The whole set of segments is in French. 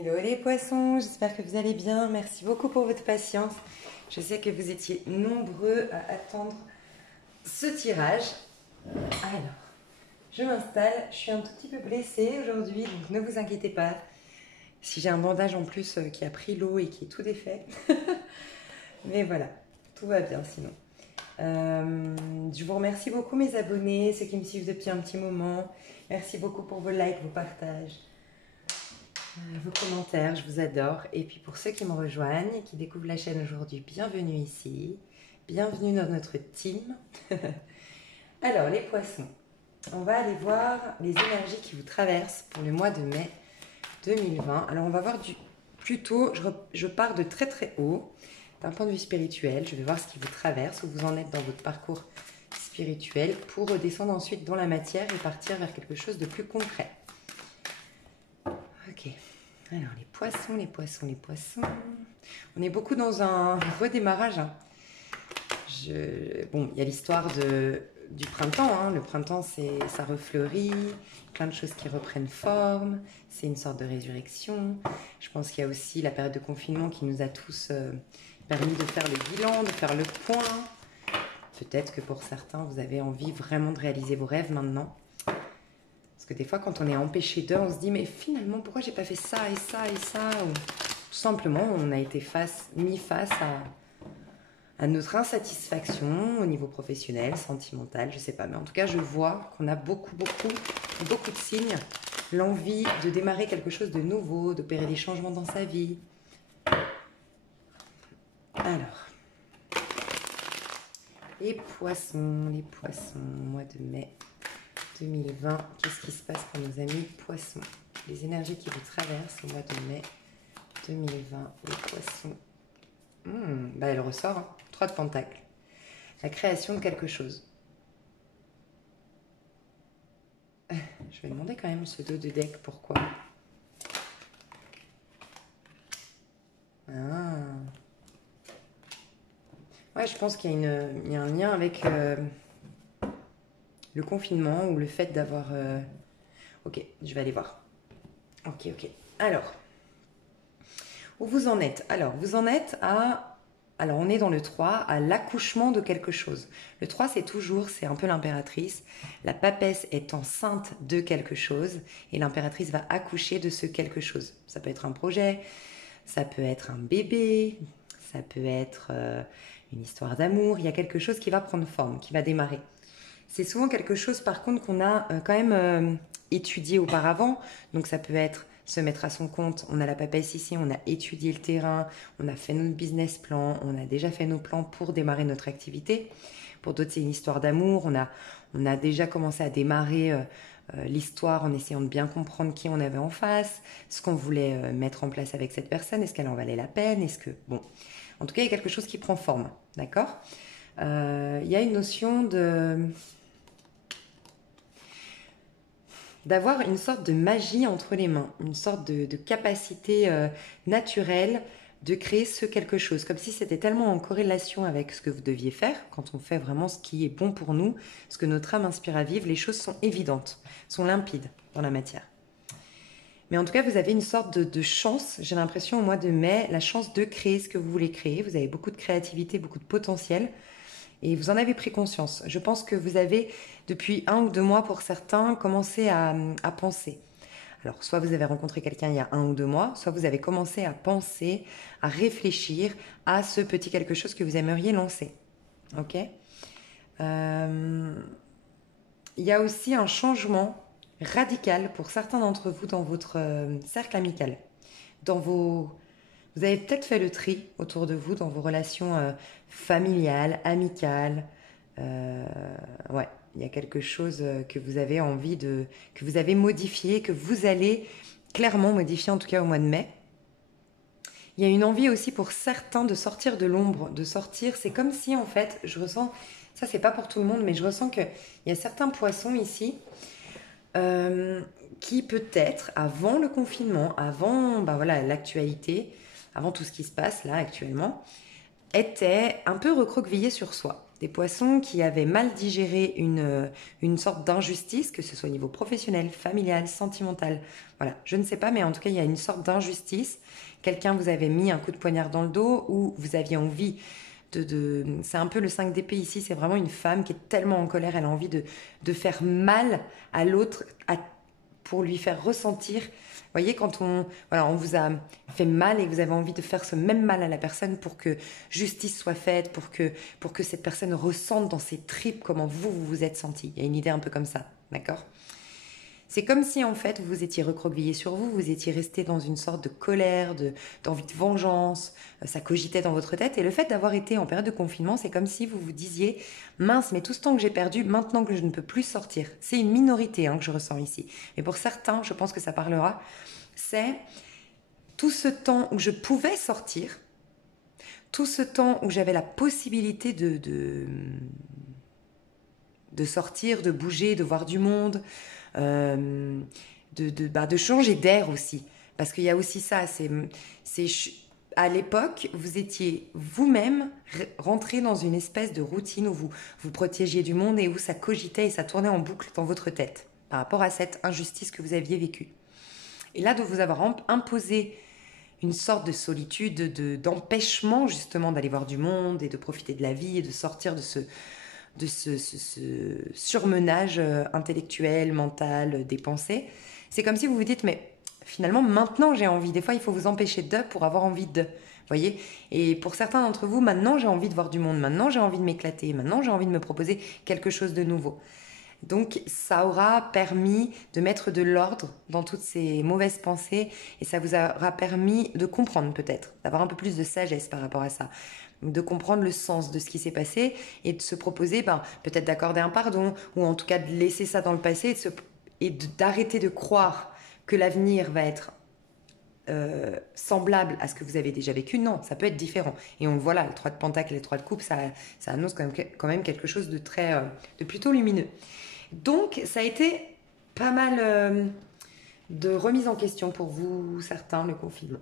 Hello les poissons, j'espère que vous allez bien. Merci beaucoup pour votre patience. Je sais que vous étiez nombreux à attendre ce tirage. Alors, je m'installe. Je suis un tout petit peu blessée aujourd'hui, donc ne vous inquiétez pas. Si j'ai un bandage en plus qui a pris l'eau et qui est tout défait. Mais voilà, tout va bien sinon. Je vous remercie beaucoup mes abonnés, ceux qui me suivent depuis un petit moment. Merci beaucoup pour vos likes, vos partages. Vos commentaires, je vous adore. Et puis pour ceux qui me rejoignent et qui découvrent la chaîne aujourd'hui, bienvenue ici. Bienvenue dans notre team. Alors les poissons, on va aller voir les énergies qui vous traversent pour le mois de mai 2020. Alors on va voir plutôt, je pars de très très haut, d'un point de vue spirituel. Je vais voir ce qui vous traverse, où vous en êtes dans votre parcours spirituel, pour redescendre ensuite dans la matière et partir vers quelque chose de plus concret. Ok, alors les poissons, les poissons, les poissons. On est beaucoup dans un redémarrage. Hein. Bon, il y a l'histoire du printemps. Hein. Le printemps, ça refleurit, plein de choses qui reprennent forme. C'est une sorte de résurrection. Je pense qu'il y a aussi la période de confinement qui nous a tous permis de faire le bilan, de faire le point. Peut-être que pour certains, vous avez envie vraiment de réaliser vos rêves maintenant. Parce que des fois, quand on est empêché d'eux, on se dit, mais finalement, pourquoi j'ai pas fait ça et ça et ça? Ou tout simplement, on a été mis face à notre insatisfaction au niveau professionnel, sentimental, je sais pas. Mais en tout cas, je vois qu'on a beaucoup de signes. L'envie de démarrer quelque chose de nouveau, d'opérer des changements dans sa vie. Alors, les poissons, mois de mai 2020, qu'est-ce qui se passe pour nos amis poissons? Les énergies qui vous traversent au mois de mai 2020, les poissons. Elle ressort, hein. 3 de pentacles. La création de quelque chose. Je vais demander quand même ce 2 de deck, pourquoi? Ouais, je pense qu'il y a un lien avec le confinement ou le fait d'avoir... Ok, je vais aller voir. Ok. Alors, où vous en êtes? Alors, vous en êtes à... Alors, on est dans le 3, à l'accouchement de quelque chose. Le 3, c'est un peu l'impératrice. La papesse est enceinte de quelque chose et l'impératrice va accoucher de ce quelque chose. Ça peut être un projet, ça peut être un bébé, ça peut être une histoire d'amour. Il y a quelque chose qui va prendre forme, qui va démarrer. C'est souvent quelque chose, par contre, qu'on a quand même étudié auparavant. Donc, ça peut être se mettre à son compte. On a la papesse ici, on a étudié le terrain, on a fait notre business plan, on a déjà fait nos plans pour démarrer notre activité. Pour d'autres, c'est une histoire d'amour. On a déjà commencé à démarrer l'histoire en essayant de bien comprendre qui on avait en face, ce qu'on voulait mettre en place avec cette personne, est-ce qu'elle en valait la peine, Bon, en tout cas, il y a quelque chose qui prend forme, d'accord? Il y a une notion d'avoir une sorte de magie entre les mains, une sorte de capacité naturelle de créer ce quelque chose, comme si c'était tellement en corrélation avec ce que vous deviez faire, quand on fait vraiment ce qui est bon pour nous, ce que notre âme inspire à vivre, les choses sont évidentes, sont limpides dans la matière. Mais en tout cas, vous avez une sorte de chance, j'ai l'impression au mois de mai, la chance de créer ce que vous voulez créer, vous avez beaucoup de créativité, beaucoup de potentiel, et vous en avez pris conscience. Je pense que vous avez, depuis 1 ou 2 mois pour certains, commencé à penser. Alors, soit vous avez rencontré quelqu'un il y a 1 ou 2 mois, soit vous avez commencé à penser, à réfléchir à ce petit quelque chose que vous aimeriez lancer. Ok? Il y a aussi un changement radical pour certains d'entre vous dans votre cercle amical. Vous avez peut-être fait le tri autour de vous dans vos relations familiales, amicales. Ouais, il y a quelque chose que vous avez envie que vous avez modifié, que vous allez clairement modifier, en tout cas au mois de mai. Il y a une envie aussi pour certains de sortir de l'ombre, de sortir. C'est comme si, en fait, je ressens, ça c'est pas pour tout le monde, mais je ressens qu'il y a certains poissons ici qui peut-être, avant le confinement, avant l'actualité, avant tout ce qui se passe là actuellement, étaient un peu recroquevillés sur soi. Des poissons qui avaient mal digéré une sorte d'injustice, que ce soit au niveau professionnel, familial, sentimental. Voilà, je ne sais pas, mais en tout cas, il y a une sorte d'injustice. Quelqu'un vous avait mis un coup de poignard dans le dos ou vous aviez envie c'est un peu le 5 d'épée ici, c'est vraiment une femme qui est tellement en colère, elle a envie de faire mal à l'autre pour lui faire ressentir. Vous voyez, quand voilà, on vous a fait mal et que vous avez envie de faire ce même mal à la personne pour que justice soit faite, pour que cette personne ressente dans ses tripes comment vous vous êtes senti. Il y a une idée un peu comme ça, d'accord? C'est comme si en fait vous vous étiez recroquevillé sur vous, vous étiez resté dans une sorte de colère, d'envie de vengeance, ça cogitait dans votre tête. Et le fait d'avoir été en période de confinement, c'est comme si vous vous disiez mince, mais tout ce temps que j'ai perdu, maintenant que je ne peux plus sortir. C'est une minorité que je ressens ici. Mais pour certains, je pense que ça parlera. C'est tout ce temps où je pouvais sortir, tout ce temps où j'avais la possibilité de sortir, de bouger, de voir du monde, de changer d'air aussi. Parce qu'il y a aussi ça, à l'époque, vous étiez vous-même rentré dans une espèce de routine où vous vous protégiez du monde et où ça cogitait et ça tournait en boucle dans votre tête par rapport à cette injustice que vous aviez vécue. Et là, de vous avoir imposé une sorte de solitude, d'empêchement justement d'aller voir du monde et de profiter de la vie et de sortir de ce surmenage intellectuel, mental, des pensées. C'est comme si vous vous dites, mais finalement, maintenant j'ai envie. Des fois, il faut vous empêcher de pour avoir envie de. Vous voyez? Et pour certains d'entre vous, maintenant j'ai envie de voir du monde, maintenant j'ai envie de m'éclater, maintenant j'ai envie de me proposer quelque chose de nouveau. Donc ça aura permis de mettre de l'ordre dans toutes ces mauvaises pensées et ça vous aura permis de comprendre peut-être, d'avoir un peu plus de sagesse par rapport à ça, de comprendre le sens de ce qui s'est passé et de se proposer peut-être d'accorder un pardon ou en tout cas de laisser ça dans le passé et d'arrêter de croire que l'avenir va être semblable à ce que vous avez déjà vécu. Non, ça peut être différent. Et on le voit là, le 3 de Pentacle et le 3 de Coupe, ça annonce quand même quelque chose de plutôt lumineux. Donc, ça a été pas mal de remise en question pour vous, certains, le confinement.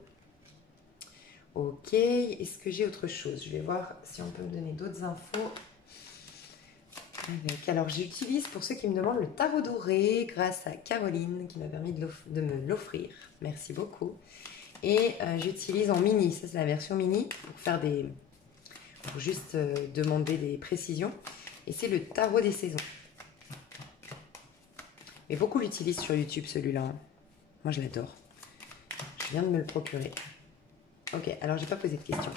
Ok, est-ce que j'ai autre chose? Je vais voir si on peut me donner d'autres infos. Alors, j'utilise, pour ceux qui me demandent, le tarot doré grâce à Caroline qui m'a permis de me l'offrir. Merci beaucoup. Et j'utilise en mini, ça c'est la version mini, pour juste demander des précisions. Et c'est le tarot des saisons. Mais beaucoup l'utilisent sur YouTube, celui-là. Moi, je l'adore. Je viens de me le procurer. Ok, alors j'ai pas posé de questions.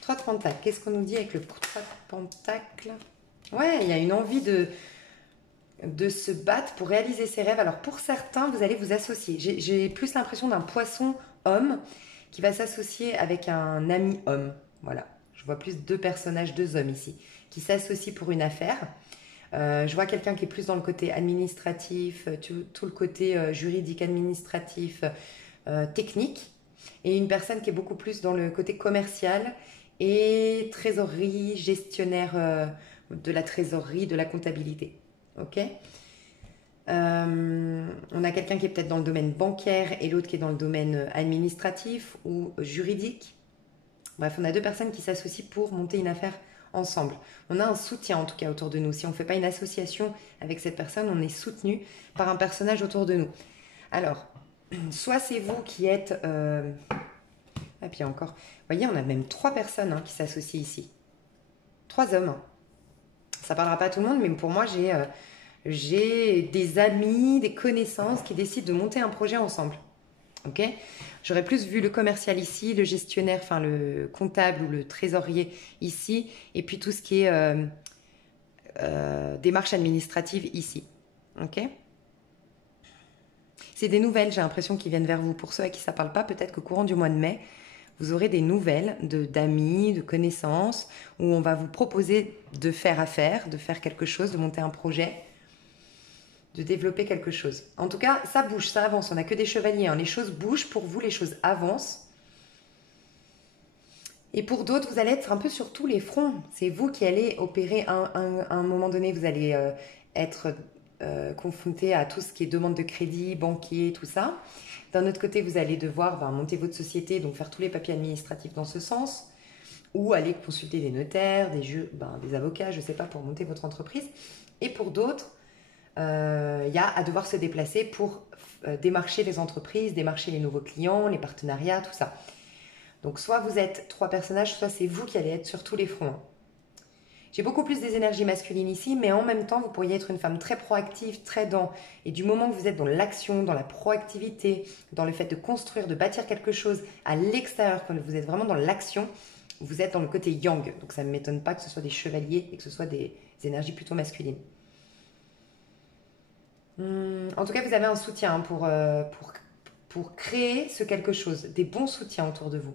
3 de Pentacle, qu'est-ce qu'on nous dit avec le 3 de Pentacle? Ouais, il y a une envie de se battre pour réaliser ses rêves. Alors pour certains, vous allez vous associer. J'ai plus l'impression d'un poisson homme qui va s'associer avec un ami homme. Voilà, je vois plus 2 personnages, 2 hommes ici, qui s'associent pour une affaire. Je vois quelqu'un qui est plus dans le côté administratif, tout le côté juridique, administratif, technique, et une personne qui est beaucoup plus dans le côté commercial et trésorerie, gestionnaire de la trésorerie, de la comptabilité. Ok. On a quelqu'un qui est peut-être dans le domaine bancaire et l'autre qui est dans le domaine administratif ou juridique. Bref, on a 2 personnes qui s'associent pour monter une affaire ensemble. On a un soutien en tout cas autour de nous. Si on ne fait pas une association avec cette personne, on est soutenu par un personnage autour de nous. Alors, soit c'est vous qui êtes... Et puis encore, vous voyez, on a même 3 personnes qui s'associent ici. 3 hommes. Ça ne parlera pas à tout le monde, mais pour moi, j'ai des amis, des connaissances qui décident de monter un projet ensemble. Ok ? J'aurais plus vu le commercial ici, le gestionnaire, enfin le comptable ou le trésorier ici, et puis tout ce qui est démarche administrative ici. Ok ? C'est des nouvelles, j'ai l'impression, qui viennent vers vous. Pour ceux à qui ça ne parle pas, peut-être qu'au courant du mois de mai, vous aurez des nouvelles d'amis, de connaissances, où on va vous proposer de faire affaire, de faire quelque chose, de monter un projet, de développer quelque chose. En tout cas, ça bouge, ça avance. On n'a que des chevaliers. Les choses bougent pour vous, les choses avancent. Et pour d'autres, vous allez être un peu sur tous les fronts. C'est vous qui allez opérer à un moment donné. Vous allez être confronté à tout ce qui est demande de crédit, banquier, tout ça. D'un autre côté, vous allez devoir monter votre société, donc faire tous les papiers administratifs dans ce sens. ou aller consulter des notaires, des avocats, je ne sais pas, pour monter votre entreprise. Et pour d'autres, il y a à devoir se déplacer pour démarcher les entreprises, démarcher les nouveaux clients, les partenariats, tout ça. Donc soit vous êtes 3 personnages, soit c'est vous qui allez être sur tous les fronts. J'ai beaucoup plus des énergies masculines ici, mais en même temps, vous pourriez être une femme très proactive, et du moment que vous êtes dans l'action, dans la proactivité, dans le fait de construire, de bâtir quelque chose à l'extérieur, quand vous êtes vraiment dans l'action, vous êtes dans le côté yang. Donc ça ne m'étonne pas que ce soit des chevaliers et que ce soit des énergies plutôt masculines. En tout cas, vous avez un soutien pour créer ce quelque chose, des bons soutiens autour de vous.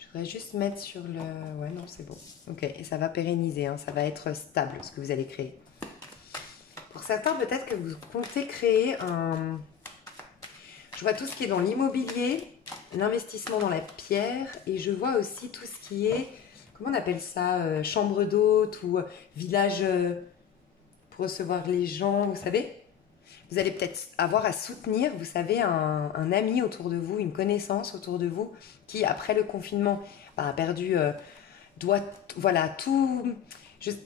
Je voudrais juste mettre sur le... Ouais, non, c'est bon. Ok, et ça va pérenniser, hein, ça va être stable, ce que vous allez créer. Pour certains, peut-être que vous comptez créer un... Je vois tout ce qui est dans l'immobilier, l'investissement dans la pierre, et je vois aussi tout ce qui est... Comment on appelle ça, chambre d'hôte ou village pour recevoir les gens, vous savez. Vous allez peut-être avoir à soutenir, vous savez, un ami autour de vous, une connaissance autour de vous qui, après le confinement, a perdu,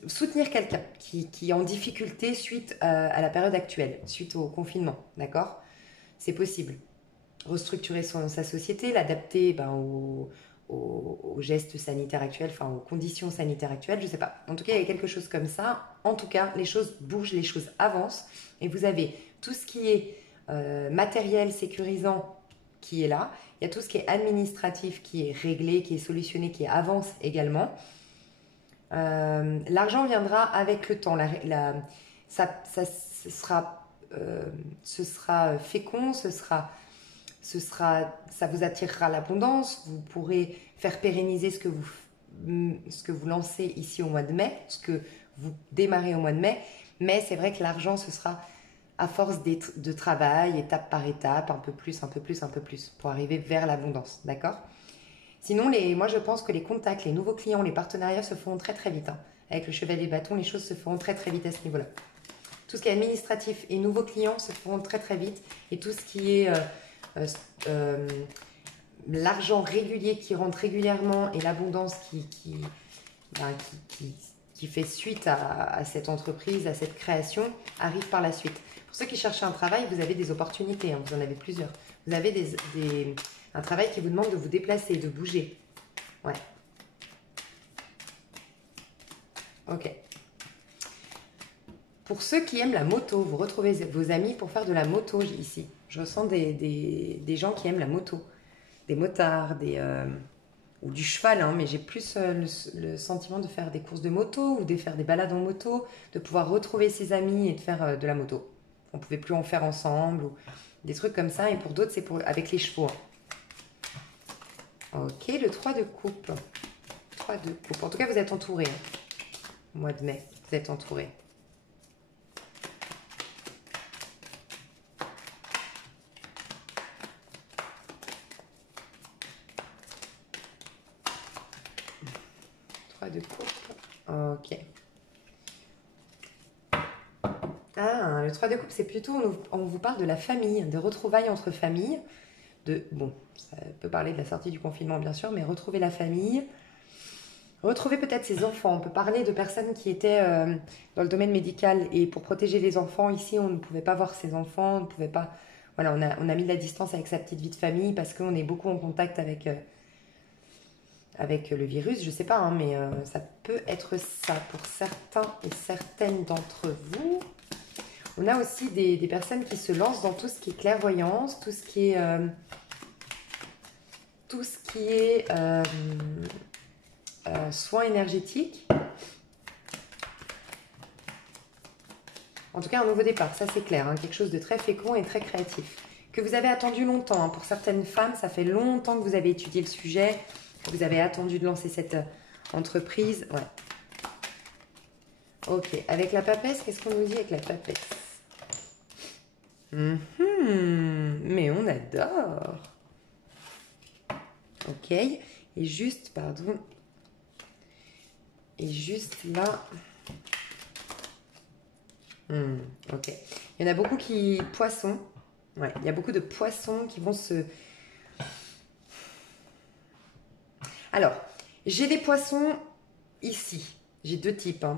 soutenir quelqu'un qui est en difficulté suite à la période actuelle, suite au confinement, d'accord? C'est possible. Restructurer sa société, l'adapter aux gestes sanitaires actuels, enfin aux conditions sanitaires actuelles, je ne sais pas. En tout cas, il y a quelque chose comme ça. En tout cas, les choses bougent, les choses avancent et vous avez tout ce qui est matériel sécurisant qui est là. Il y a tout ce qui est administratif qui est réglé, qui est solutionné, qui avance également. L'argent viendra avec le temps. Ce sera fécond, ça vous attirera l'abondance. Vous pourrez faire pérenniser ce que vous lancez ici au mois de mai, ce que vous démarrez au mois de mai. Mais c'est vrai que l'argent, ce sera à force de travail, étape par étape, un peu plus, pour arriver vers l'abondance, d'accord? Sinon, moi je pense que les contacts, les nouveaux clients, les partenariats se feront très très vite. Hein. Avec le chevalier bâton, les choses se feront très très vite à ce niveau-là. Tout ce qui est administratif et nouveaux clients se feront très très vite. Et tout ce qui est l'argent régulier qui rentre régulièrement et l'abondance qui fait suite à cette entreprise, à cette création, arrive par la suite. Pour ceux qui cherchent un travail, vous avez des opportunités, hein, vous en avez plusieurs. Vous avez un travail qui vous demande de vous déplacer, de bouger. Ouais. Ok. Pour ceux qui aiment la moto, vous retrouvez vos amis pour faire de la moto ici. Je ressens des gens qui aiment la moto. Des motards, ou du cheval, hein, mais j'ai plus le sentiment de faire des courses de moto ou de faire des balades en moto, de pouvoir retrouver ses amis et de faire de la moto. On ne pouvait plus en faire ensemble, ou des trucs comme ça. Et pour d'autres, c'est avec les chevaux. Ok, le 3 de coupe. 3 de coupe. En tout cas, vous êtes entouré. Hein. Au mois de mai, vous êtes entouré. De coupe. Ok. Ah, le 3 de coupe, c'est plutôt, on vous parle de la famille, de retrouvailles entre familles. Bon, ça peut parler de la sortie du confinement, bien sûr, mais retrouver la famille. Retrouver peut-être ses enfants. On peut parler de personnes qui étaient dans le domaine médical et pour protéger les enfants, ici, on ne pouvait pas voir ses enfants, on ne pouvait pas... Voilà, on a mis de la distance avec sa petite vie de famille parce qu'on est beaucoup en contact avec le virus, je sais pas, hein, mais ça peut être ça pour certains et certaines d'entre vous. On a aussi des personnes qui se lancent dans tout ce qui est clairvoyance, tout ce qui est soins énergétiques. En tout cas, un nouveau départ, ça c'est clair, hein, quelque chose de très fécond et très créatif. Que vous avez attendu longtemps, hein. Pour certaines femmes, ça fait longtemps que vous avez étudié le sujet, que vous avez attendu de lancer cette entreprise. Ouais. Ok, avec la papesse, qu'est-ce qu'on nous dit avec la papesse? Mais on adore. Ok, et juste, pardon, et juste là... ok. Il y en a beaucoup qui... Poissons. Ouais, il y a beaucoup de poissons qui vont se... Alors, j'ai des poissons ici. J'ai deux types, hein.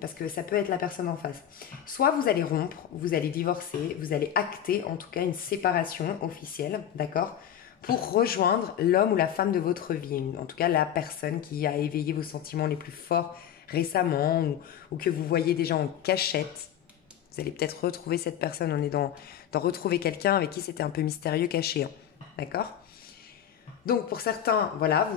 Parce que ça peut être la personne en face. Soit vous allez rompre, vous allez divorcer, vous allez acter en tout cas une séparation officielle, d'accord? Pour rejoindre l'homme ou la femme de votre vie. En tout cas, la personne qui a éveillé vos sentiments les plus forts récemment ou que vous voyez déjà en cachette. Vous allez peut-être retrouver cette personne. On est dans retrouver quelqu'un avec qui c'était un peu mystérieux, caché, hein. D'accord? Donc pour certains, voilà,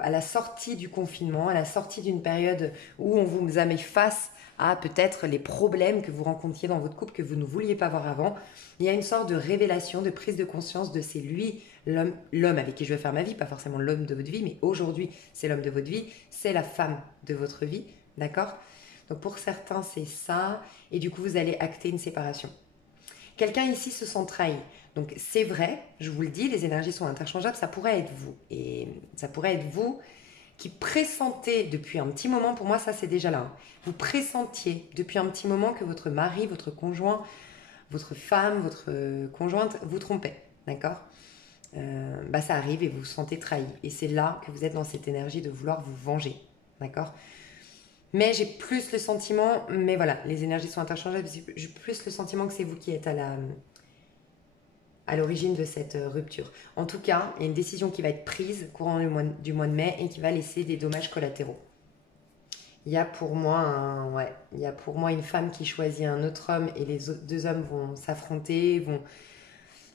à la sortie du confinement, à la sortie d'une période où on vous a mis face à peut-être les problèmes que vous rencontriez dans votre couple que vous ne vouliez pas voir avant, il y a une sorte de révélation, de prise de conscience de c'est lui, l'homme avec qui je veux faire ma vie, pas forcément l'homme de votre vie, mais aujourd'hui c'est l'homme de votre vie, c'est la femme de votre vie, d'accord? Donc pour certains c'est ça, et du coup vous allez acter une séparation. Quelqu'un ici se sent trahi. Donc c'est vrai, je vous le dis, les énergies sont interchangeables, ça pourrait être vous. Et ça pourrait être vous qui pressentez depuis un petit moment, pour moi ça c'est déjà là, hein. Vous pressentiez depuis un petit moment que votre mari, votre conjoint, votre femme, votre conjointe vous trompait, d'accord? Ça arrive et vous vous sentez trahi. Et c'est là que vous êtes dans cette énergie de vouloir vous venger, d'accord? Mais j'ai plus le sentiment, mais voilà, les énergies sont interchangeables, j'ai plus le sentiment que c'est vous qui êtes à l'origine de cette rupture. En tout cas, il y a une décision qui va être prise courant du mois de mai et qui va laisser des dommages collatéraux. Il y a pour moi il y a pour moi une femme qui choisit un autre homme et les deux hommes vont s'affronter,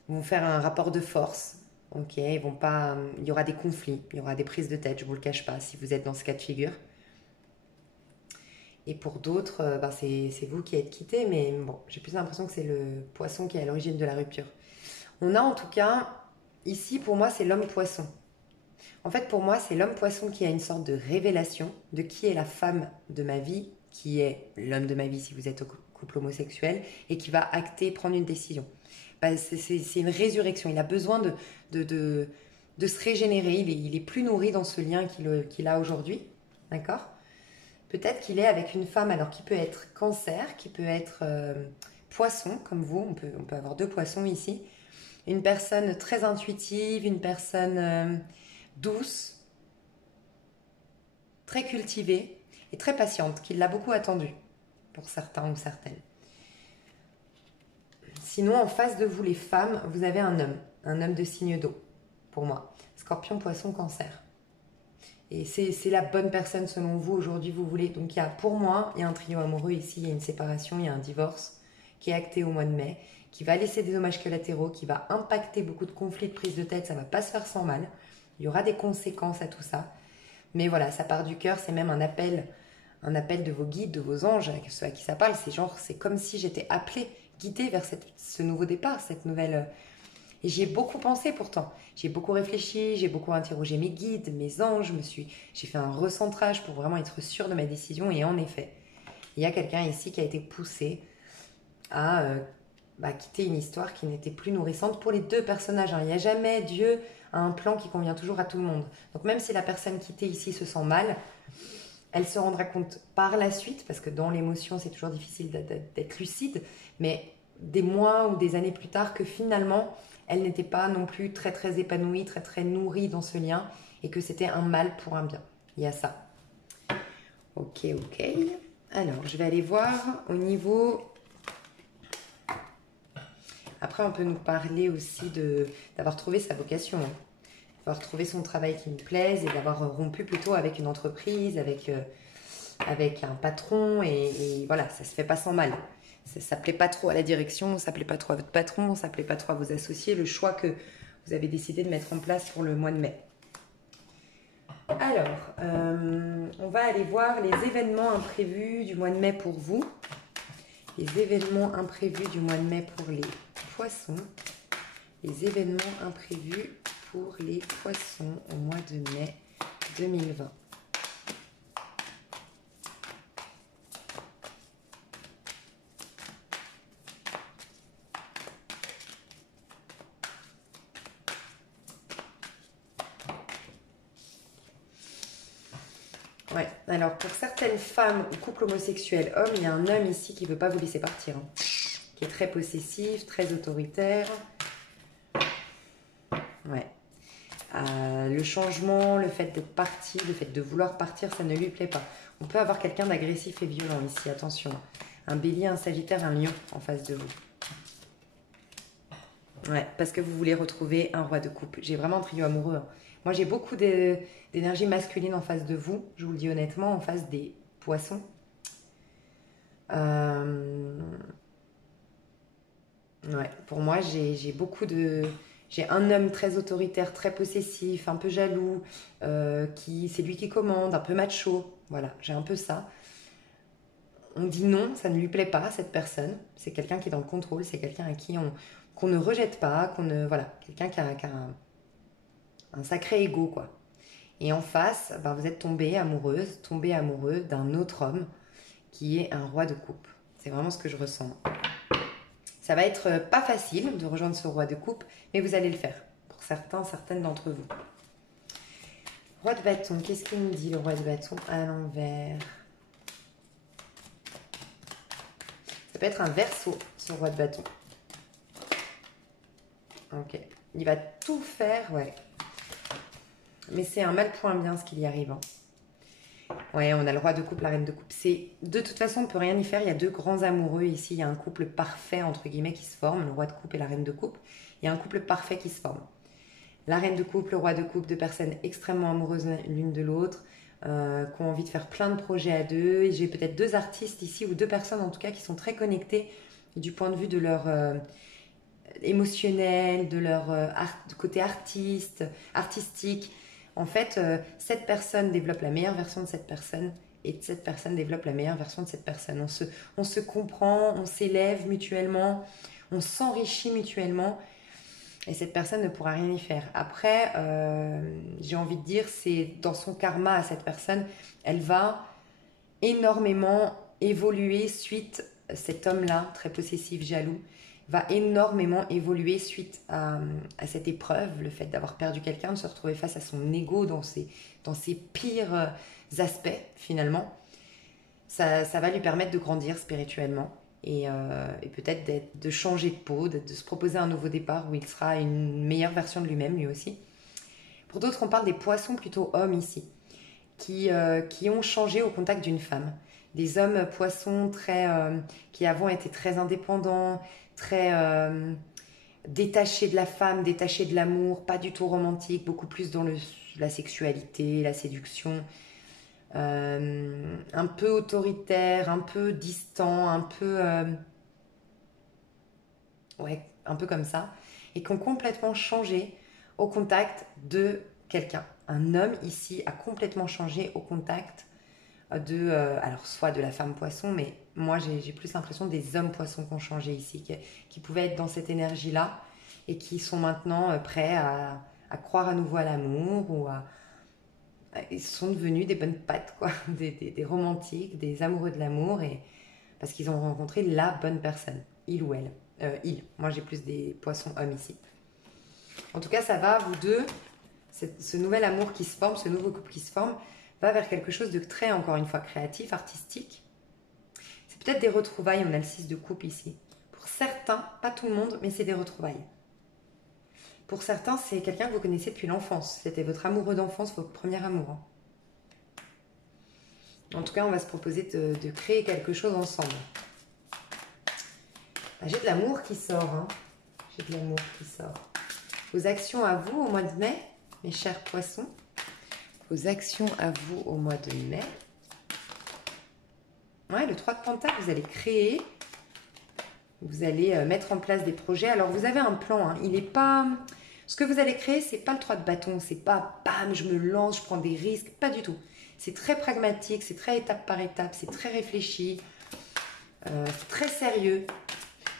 vont faire un rapport de force. Ok, ils vont pas, il y aura des conflits, il y aura des prises de tête, je vous le cache pas, si vous êtes dans ce cas de figure. Et pour d'autres, c'est vous qui êtes quitté, mais bon, j'ai plus l'impression que c'est le poisson qui est à l'origine de la rupture. On a en tout cas, ici pour moi, c'est l'homme poisson. En fait, pour moi, c'est l'homme poisson qui a une sorte de révélation de qui est la femme de ma vie, qui est l'homme de ma vie si vous êtes au couple homosexuel, et qui va acter, prendre une décision. C'est une résurrection. Il a besoin de se régénérer. Il est plus nourri dans ce lien qu'il a aujourd'hui. D'accord ? Peut-être qu'il est avec une femme, alors qui peut être cancer, qui peut être poisson, comme vous. On peut avoir deux poissons ici. Une personne très intuitive, une personne douce, très cultivée et très patiente, qui l'a beaucoup attendu pour certains ou certaines. Sinon, en face de vous, les femmes, vous avez un homme de signe d'eau, pour moi. Scorpion, poisson, cancer. Et c'est la bonne personne selon vous, aujourd'hui, vous voulez. Donc, pour moi, il y a un trio amoureux ici, il y a une séparation, il y a un divorce qui est acté au mois de mai, qui va laisser des dommages collatéraux, qui va impacter beaucoup de conflits, de prise de tête, ça ne va pas se faire sans mal. Il y aura des conséquences à tout ça. Mais voilà, ça part du cœur, c'est même un appel de vos guides, de vos anges, ceux à qui ça parle. C'est comme si j'étais appelée, guidée vers ce nouveau départ, cette nouvelle... Et j'y ai beaucoup pensé pourtant. J'ai beaucoup réfléchi, j'ai beaucoup interrogé mes guides, mes anges, j'ai fait un recentrage pour vraiment être sûre de ma décision. Et en effet, il y a quelqu'un ici qui a été poussé à quitter une histoire qui n'était plus nourrissante pour les deux personnages, hein. Il n'y a jamais Dieu a un plan qui convient toujours à tout le monde. Donc même si la personne quittée ici se sent mal, elle se rendra compte par la suite, parce que dans l'émotion c'est toujours difficile d'être lucide, mais des mois ou des années plus tard, que finalement elle n'était pas non plus très très épanouie, très très nourrie dans ce lien, et que c'était un mal pour un bien. Il y a ça. Ok. Alors je vais aller voir au niveau... Après, on peut nous parler aussi d'avoir trouvé sa vocation, hein. D'avoir trouvé son travail qui me plaise et d'avoir rompu plutôt avec une entreprise, avec un patron. Et voilà, ça se fait pas sans mal. Ça plaît pas trop à la direction, ça plaît pas trop à votre patron, ça plaît pas trop à vos associés, le choix que vous avez décidé de mettre en place pour le mois de mai. Alors, on va aller voir les événements imprévus du mois de mai pour vous. Les événements imprévus du mois de mai pour les poissons. Les événements imprévus pour les poissons au mois de mai 2020. Ouais, alors pour certaines femmes ou couples homosexuels hommes, il y a un homme ici qui ne veut pas vous laisser partir, hein, qui est très possessif, très autoritaire. Ouais. Le changement, le fait d'être parti, le fait de vouloir partir, ça ne lui plaît pas. On peut avoir quelqu'un d'agressif et violent ici, attention. Un bélier, un sagittaire, un lion en face de vous. Ouais, parce que vous voulez retrouver un roi de coupe. J'ai vraiment un trio amoureux, hein. Moi, j'ai beaucoup d'énergie masculine en face de vous. Je vous le dis honnêtement, en face des poissons. Ouais, pour moi, j'ai beaucoup de... J'ai un homme très autoritaire, très possessif, un peu jaloux, c'est lui qui commande, un peu macho. Voilà, j'ai un peu ça. On dit non, ça ne lui plaît pas, cette personne. C'est quelqu'un qui est dans le contrôle, c'est quelqu'un à qui qu'on ne rejette pas, qu'on ne... Voilà, quelqu'un qui a un sacré ego, quoi. Et en face, ben, vous êtes tombé amoureux d'un autre homme qui est un roi de coupe. C'est vraiment ce que je ressens. Ça va être pas facile de rejoindre ce roi de coupe, mais vous allez le faire. Pour certains, certaines d'entre vous. Roi de bâton, qu'est-ce qu'il nous dit le roi de bâton à l'envers? Ça peut être un verseau, ce roi de bâton. Ok. Il va tout faire, ouais. Mais c'est un mal point bien ce qu'il y arrive, hein. Ouais, on a le roi de coupe, la reine de coupe. De toute façon, on ne peut rien y faire. Il y a deux grands amoureux ici. Il y a un couple parfait, entre guillemets, qui se forme. Le roi de coupe et la reine de coupe. Il y a un couple parfait qui se forme. La reine de coupe, le roi de coupe, deux personnes extrêmement amoureuses l'une de l'autre, qui ont envie de faire plein de projets à deux. Et j'ai peut-être deux artistes ici, ou deux personnes en tout cas, qui sont très connectées du point de vue de leur émotionnel, de leur côté artistique. En fait, cette personne développe la meilleure version de cette personne et cette personne développe la meilleure version de cette personne. On se comprend, on s'élève mutuellement, on s'enrichit mutuellement et cette personne ne pourra rien y faire. Après, j'ai envie de dire, c'est dans son karma à cette personne, elle va énormément évoluer suite à cet homme-là, très possessif, jaloux, va énormément évoluer suite à cette épreuve, le fait d'avoir perdu quelqu'un, de se retrouver face à son ego dans ses pires aspects finalement. Ça va lui permettre de grandir spirituellement et peut-être de changer de peau, de se proposer un nouveau départ où il sera une meilleure version de lui-même lui aussi. Pour d'autres, on parle des poissons plutôt hommes ici, qui ont changé au contact d'une femme. Des hommes poissons qui avant étaient très indépendants, très détachés de la femme, détachés de l'amour, pas du tout romantiques, beaucoup plus dans la sexualité, la séduction, un peu autoritaire, un peu distant, un peu un peu comme ça, et qui ont complètement changé au contact de quelqu'un. Un homme ici a complètement changé au contact alors soit de la femme poisson, mais moi j'ai plus l'impression des hommes poissons qui ont changé ici, qui pouvaient être dans cette énergie-là et qui sont maintenant prêts à croire à nouveau à l'amour ils sont devenus des bonnes pattes, quoi, des romantiques, des amoureux de l'amour, parce qu'ils ont rencontré la bonne personne, il ou elle. Moi j'ai plus des poissons hommes ici. En tout cas, ça va, vous deux, ce nouvel amour qui se forme, ce nouveau couple qui se forme, va vers quelque chose de très, encore une fois, créatif, artistique. C'est peut-être des retrouvailles, on a le 6 de coupe ici. Pour certains, pas tout le monde, mais c'est des retrouvailles. Pour certains, c'est quelqu'un que vous connaissez depuis l'enfance. C'était votre amoureux d'enfance, votre premier amour, hein. En tout cas, on va se proposer de créer quelque chose ensemble. J'ai de l'amour qui sort, hein. J'ai de l'amour qui sort. Vos actions à vous au mois de mai, mes chers poissons. Vos actions à vous au mois de mai. Ouais, le 3 de Pentacle, vous allez créer. Vous allez mettre en place des projets. Alors, vous avez un plan, hein. Il n'est pas... Ce que vous allez créer, c'est pas le 3 de bâton. C'est pas, bam, je me lance, je prends des risques. Pas du tout. C'est très pragmatique, c'est très étape par étape, c'est très réfléchi, c'est très sérieux.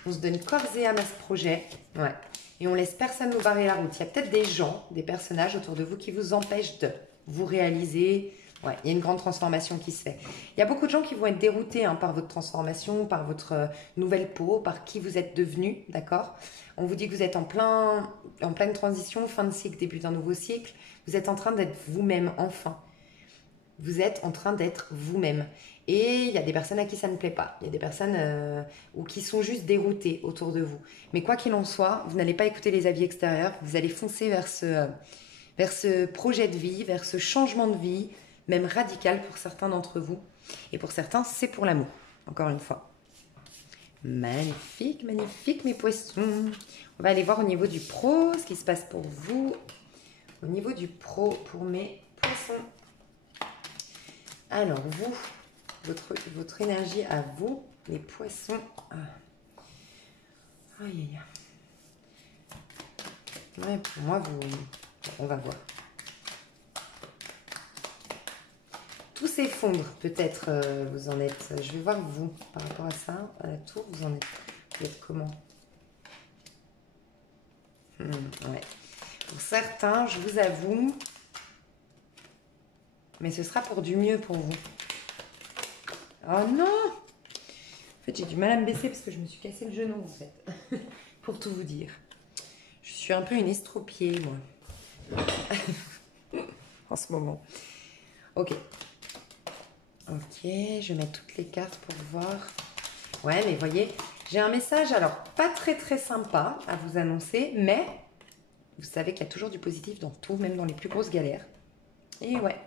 On se donne corps et âme à ce projet. Ouais. Et on laisse personne nous barrer la route. Il y a peut-être des gens, des personnages autour de vous qui vous empêchent de vous réaliser. Ouais, il y a une grande transformation qui se fait. Il y a beaucoup de gens qui vont être déroutés, hein, par votre transformation, par votre nouvelle peau, par qui vous êtes devenu, d'accord? On vous dit que vous êtes en pleine transition, fin de cycle, début d'un nouveau cycle. Vous êtes en train d'être vous-même, enfin. Vous êtes en train d'être vous-même. Et il y a des personnes à qui ça ne plaît pas. Il y a des personnes ou qui sont juste déroutées autour de vous. Mais quoi qu'il en soit, vous n'allez pas écouter les avis extérieurs. Vous allez foncer vers vers ce projet de vie, vers ce changement de vie, même radical pour certains d'entre vous. Et pour certains, c'est pour l'amour, encore une fois. Magnifique, magnifique mes poissons. On va aller voir au niveau du pro, ce qui se passe pour vous. Au niveau du pro, pour mes poissons. Alors, vous, votre énergie à vous, les poissons. Ah. Aïe, aïe, aïe. Ouais, pour moi, on va voir. Tout s'effondre, peut-être, vous en êtes. Je vais voir vous, par rapport à ça, à la tour, vous en êtes. Vous êtes comment? Ouais. Pour certains, je vous avoue, mais ce sera pour du mieux pour vous. Oh non! En fait, j'ai du mal à me baisser parce que je me suis cassé le genou, en fait. Pour tout vous dire. Je suis un peu une estropiée, moi. En ce moment. Ok. Ok, je vais mettre toutes les cartes pour voir. Ouais, mais voyez, j'ai un message, alors, pas très très sympa à vous annoncer, mais vous savez qu'il y a toujours du positif dans tout, même dans les plus grosses galères. Et ouais.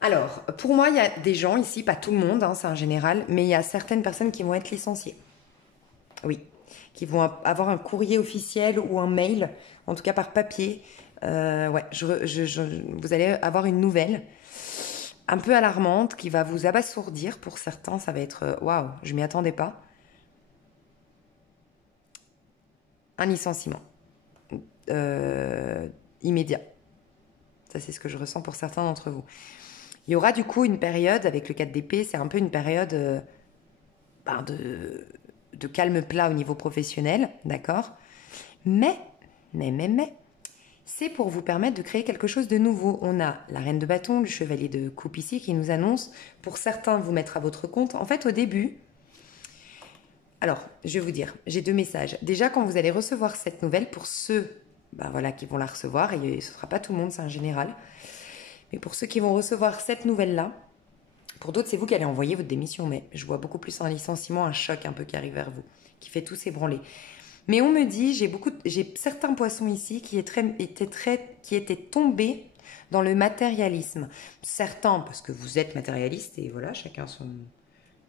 Alors, pour moi, il y a des gens ici, pas tout le monde, hein, c'est en général, mais il y a certaines personnes qui vont être licenciées. Oui, qui vont avoir un courrier officiel ou un mail, en tout cas par papier. Ouais, vous allez avoir une nouvelle un peu alarmante qui va vous abasourdir. Pour certains, ça va être waouh, je m'y attendais pas. Un licenciement immédiat. Ça, c'est ce que je ressens pour certains d'entre vous. Il y aura du coup une période avec le 4 d'épée, c'est un peu une période de calme plat au niveau professionnel, d'accord? Mais, c'est pour vous permettre de créer quelque chose de nouveau. On a la reine de bâton, le chevalier de coupe ici qui nous annonce, pour certains, vous mettre à votre compte. En fait, au début, alors, je vais vous dire, j'ai deux messages. Déjà, quand vous allez recevoir cette nouvelle, pour ceux voilà, qui vont la recevoir, et ce ne sera pas tout le monde, c'est un général, mais pour ceux qui vont recevoir cette nouvelle-là, pour d'autres, c'est vous qui allez envoyer votre démission, mais je vois beaucoup plus un licenciement, un choc un peu qui arrive vers vous, qui fait tous s'ébranler. Mais on me dit, j'ai certains poissons ici qui étaient tombés dans le matérialisme. Certains, parce que vous êtes matérialiste, et voilà, chacun son...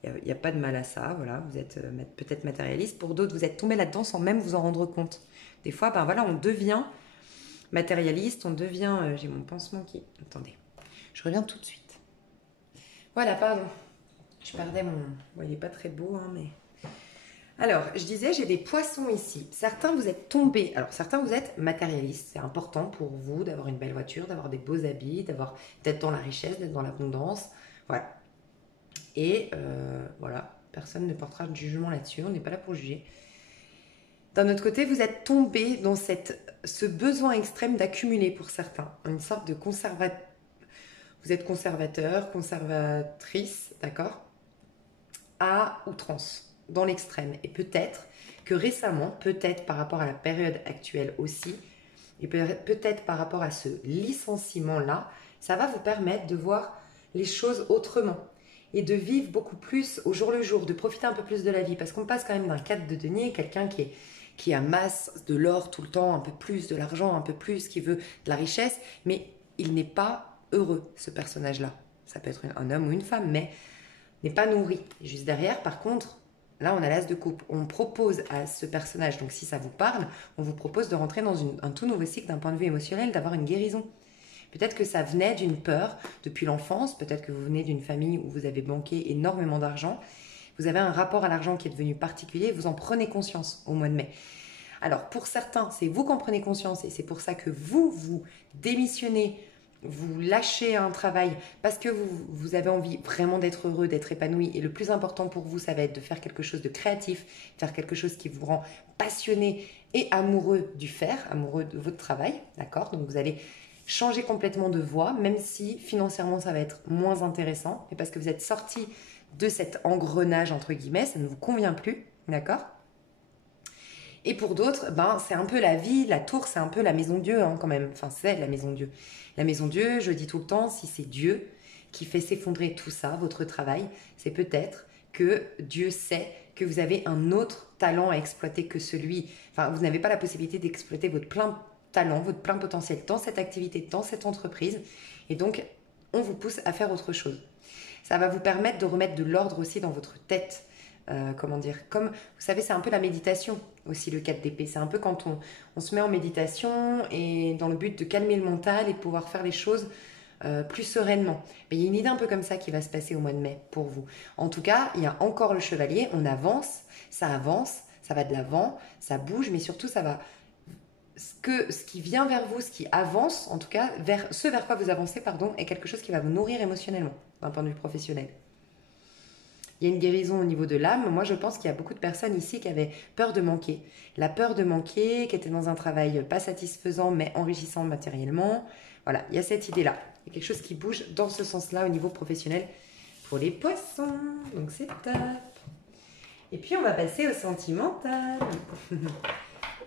Il n'y a pas de mal à ça, voilà, vous êtes peut-être matérialiste. Pour d'autres, vous êtes tombé là-dedans sans même vous en rendre compte. Des fois, voilà, on devient matérialiste, on devient... j'ai mon pansement qui... Attendez, je reviens tout de suite. Voilà, pardon. Je perdais mon... Bon, il n'est pas très beau, hein, mais... Alors, je disais, j'ai des poissons ici. Certains, vous êtes tombés. Alors, certains, vous êtes matérialistes. C'est important pour vous d'avoir une belle voiture, d'avoir des beaux habits, d'être dans la richesse, d'être dans l'abondance. Voilà. Et voilà, personne ne portera de jugement là-dessus. On n'est pas là pour juger. D'un autre côté, vous êtes tombés dans ce besoin extrême d'accumuler pour certains. Une sorte de Vous êtes conservateur, conservatrice, d'accord? À outrance, dans l'extrême. Et peut-être que récemment, peut-être par rapport à la période actuelle aussi, et peut-être par rapport à ce licenciement-là, ça va vous permettre de voir les choses autrement et de vivre beaucoup plus au jour le jour, de profiter un peu plus de la vie. Parce qu'on passe quand même d'un 4 de denier, quelqu'un qui amasse de l'or tout le temps, un peu plus, de l'argent, un peu plus, qui veut de la richesse, mais il n'est pas heureux, ce personnage-là. Ça peut être un homme ou une femme, mais n'est pas nourri. Juste derrière, par contre, là, on a l'as de coupe. On propose à ce personnage, donc si ça vous parle, on vous propose de rentrer dans un tout nouveau cycle d'un point de vue émotionnel, d'avoir une guérison. Peut-être que ça venait d'une peur depuis l'enfance, peut-être que vous venez d'une famille où vous avez banqué énormément d'argent, vous avez un rapport à l'argent qui est devenu particulier, vous en prenez conscience au mois de mai. Alors pour certains, c'est vous qui en prenez conscience et c'est pour ça que vous démissionnez, vous lâchez un travail parce que vous avez envie vraiment d'être heureux, d'être épanoui. Et le plus important pour vous, ça va être de faire quelque chose de créatif, faire quelque chose qui vous rend passionné et amoureux du faire, amoureux de votre travail, d'accord? Donc vous allez changer complètement de voie, même si financièrement ça va être moins intéressant, et parce que vous êtes sorti de cet engrenage, entre guillemets, ça ne vous convient plus, d'accord? Et pour d'autres, c'est un peu la vie, la tour, c'est un peu la maison Dieu, hein, quand même. Enfin, c'est la maison Dieu. La maison Dieu, je dis tout le temps, si c'est Dieu qui fait s'effondrer tout ça, votre travail, c'est peut-être que Dieu sait que vous avez un autre talent à exploiter que celui... Enfin, vous n'avez pas la possibilité d'exploiter votre plein talent, votre plein potentiel dans cette activité, dans cette entreprise. Et donc, on vous pousse à faire autre chose. Ça va vous permettre de remettre de l'ordre aussi dans votre tête. Comment dire, comme vous savez, c'est un peu la méditation aussi, le 4 d'épée. C'est un peu quand on se met en méditation et dans le but de calmer le mental et de pouvoir faire les choses plus sereinement. Mais il y a une idée un peu comme ça qui va se passer au mois de mai pour vous. En tout cas, il y a encore le chevalier, on avance, ça va de l'avant, ça bouge, mais surtout ça va... Ce qui vient vers vous, ce qui avance, en tout cas, ce vers quoi vous avancez, pardon, est quelque chose qui va vous nourrir émotionnellement, d'un point de vue professionnel. Il y a une guérison au niveau de l'âme. Moi, je pense qu'il y a beaucoup de personnes ici qui avaient peur de manquer. La peur de manquer, qui étaient dans un travail pas satisfaisant, mais enrichissant matériellement. Voilà, il y a cette idée-là. Il y a quelque chose qui bouge dans ce sens-là au niveau professionnel pour les poissons. Donc, c'est top. Et puis, on va passer au sentimental.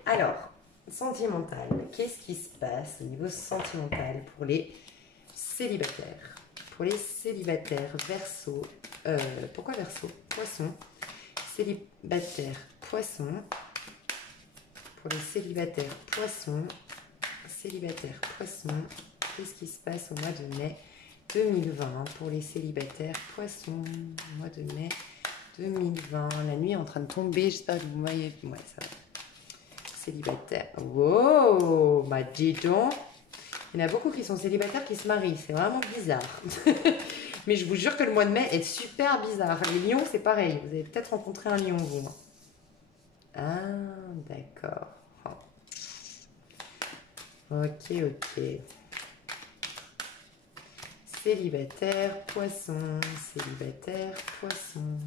Alors, sentimental. Qu'est-ce qui se passe au niveau sentimental pour les célibataires? Pour les célibataires, Verseau. Pourquoi Verseau? Poisson. Célibataire, poisson. Pour les célibataires, poisson. Célibataire, poisson. Qu'est-ce qui se passe au mois de mai 2020 pour les célibataires, poisson? Mois de mai 2020. La nuit est en train de tomber. J'espère que vous voyez. Ouais, ça va. Célibataire. Wow, bah dis donc. Il y en a beaucoup qui sont célibataires qui se marient. C'est vraiment bizarre. Mais je vous jure que le mois de mai est super bizarre. Les lions, c'est pareil. Vous avez peut-être rencontré un lion, vous. Ah, d'accord. Ok, ok. Célibataire, poisson. Célibataire, poisson.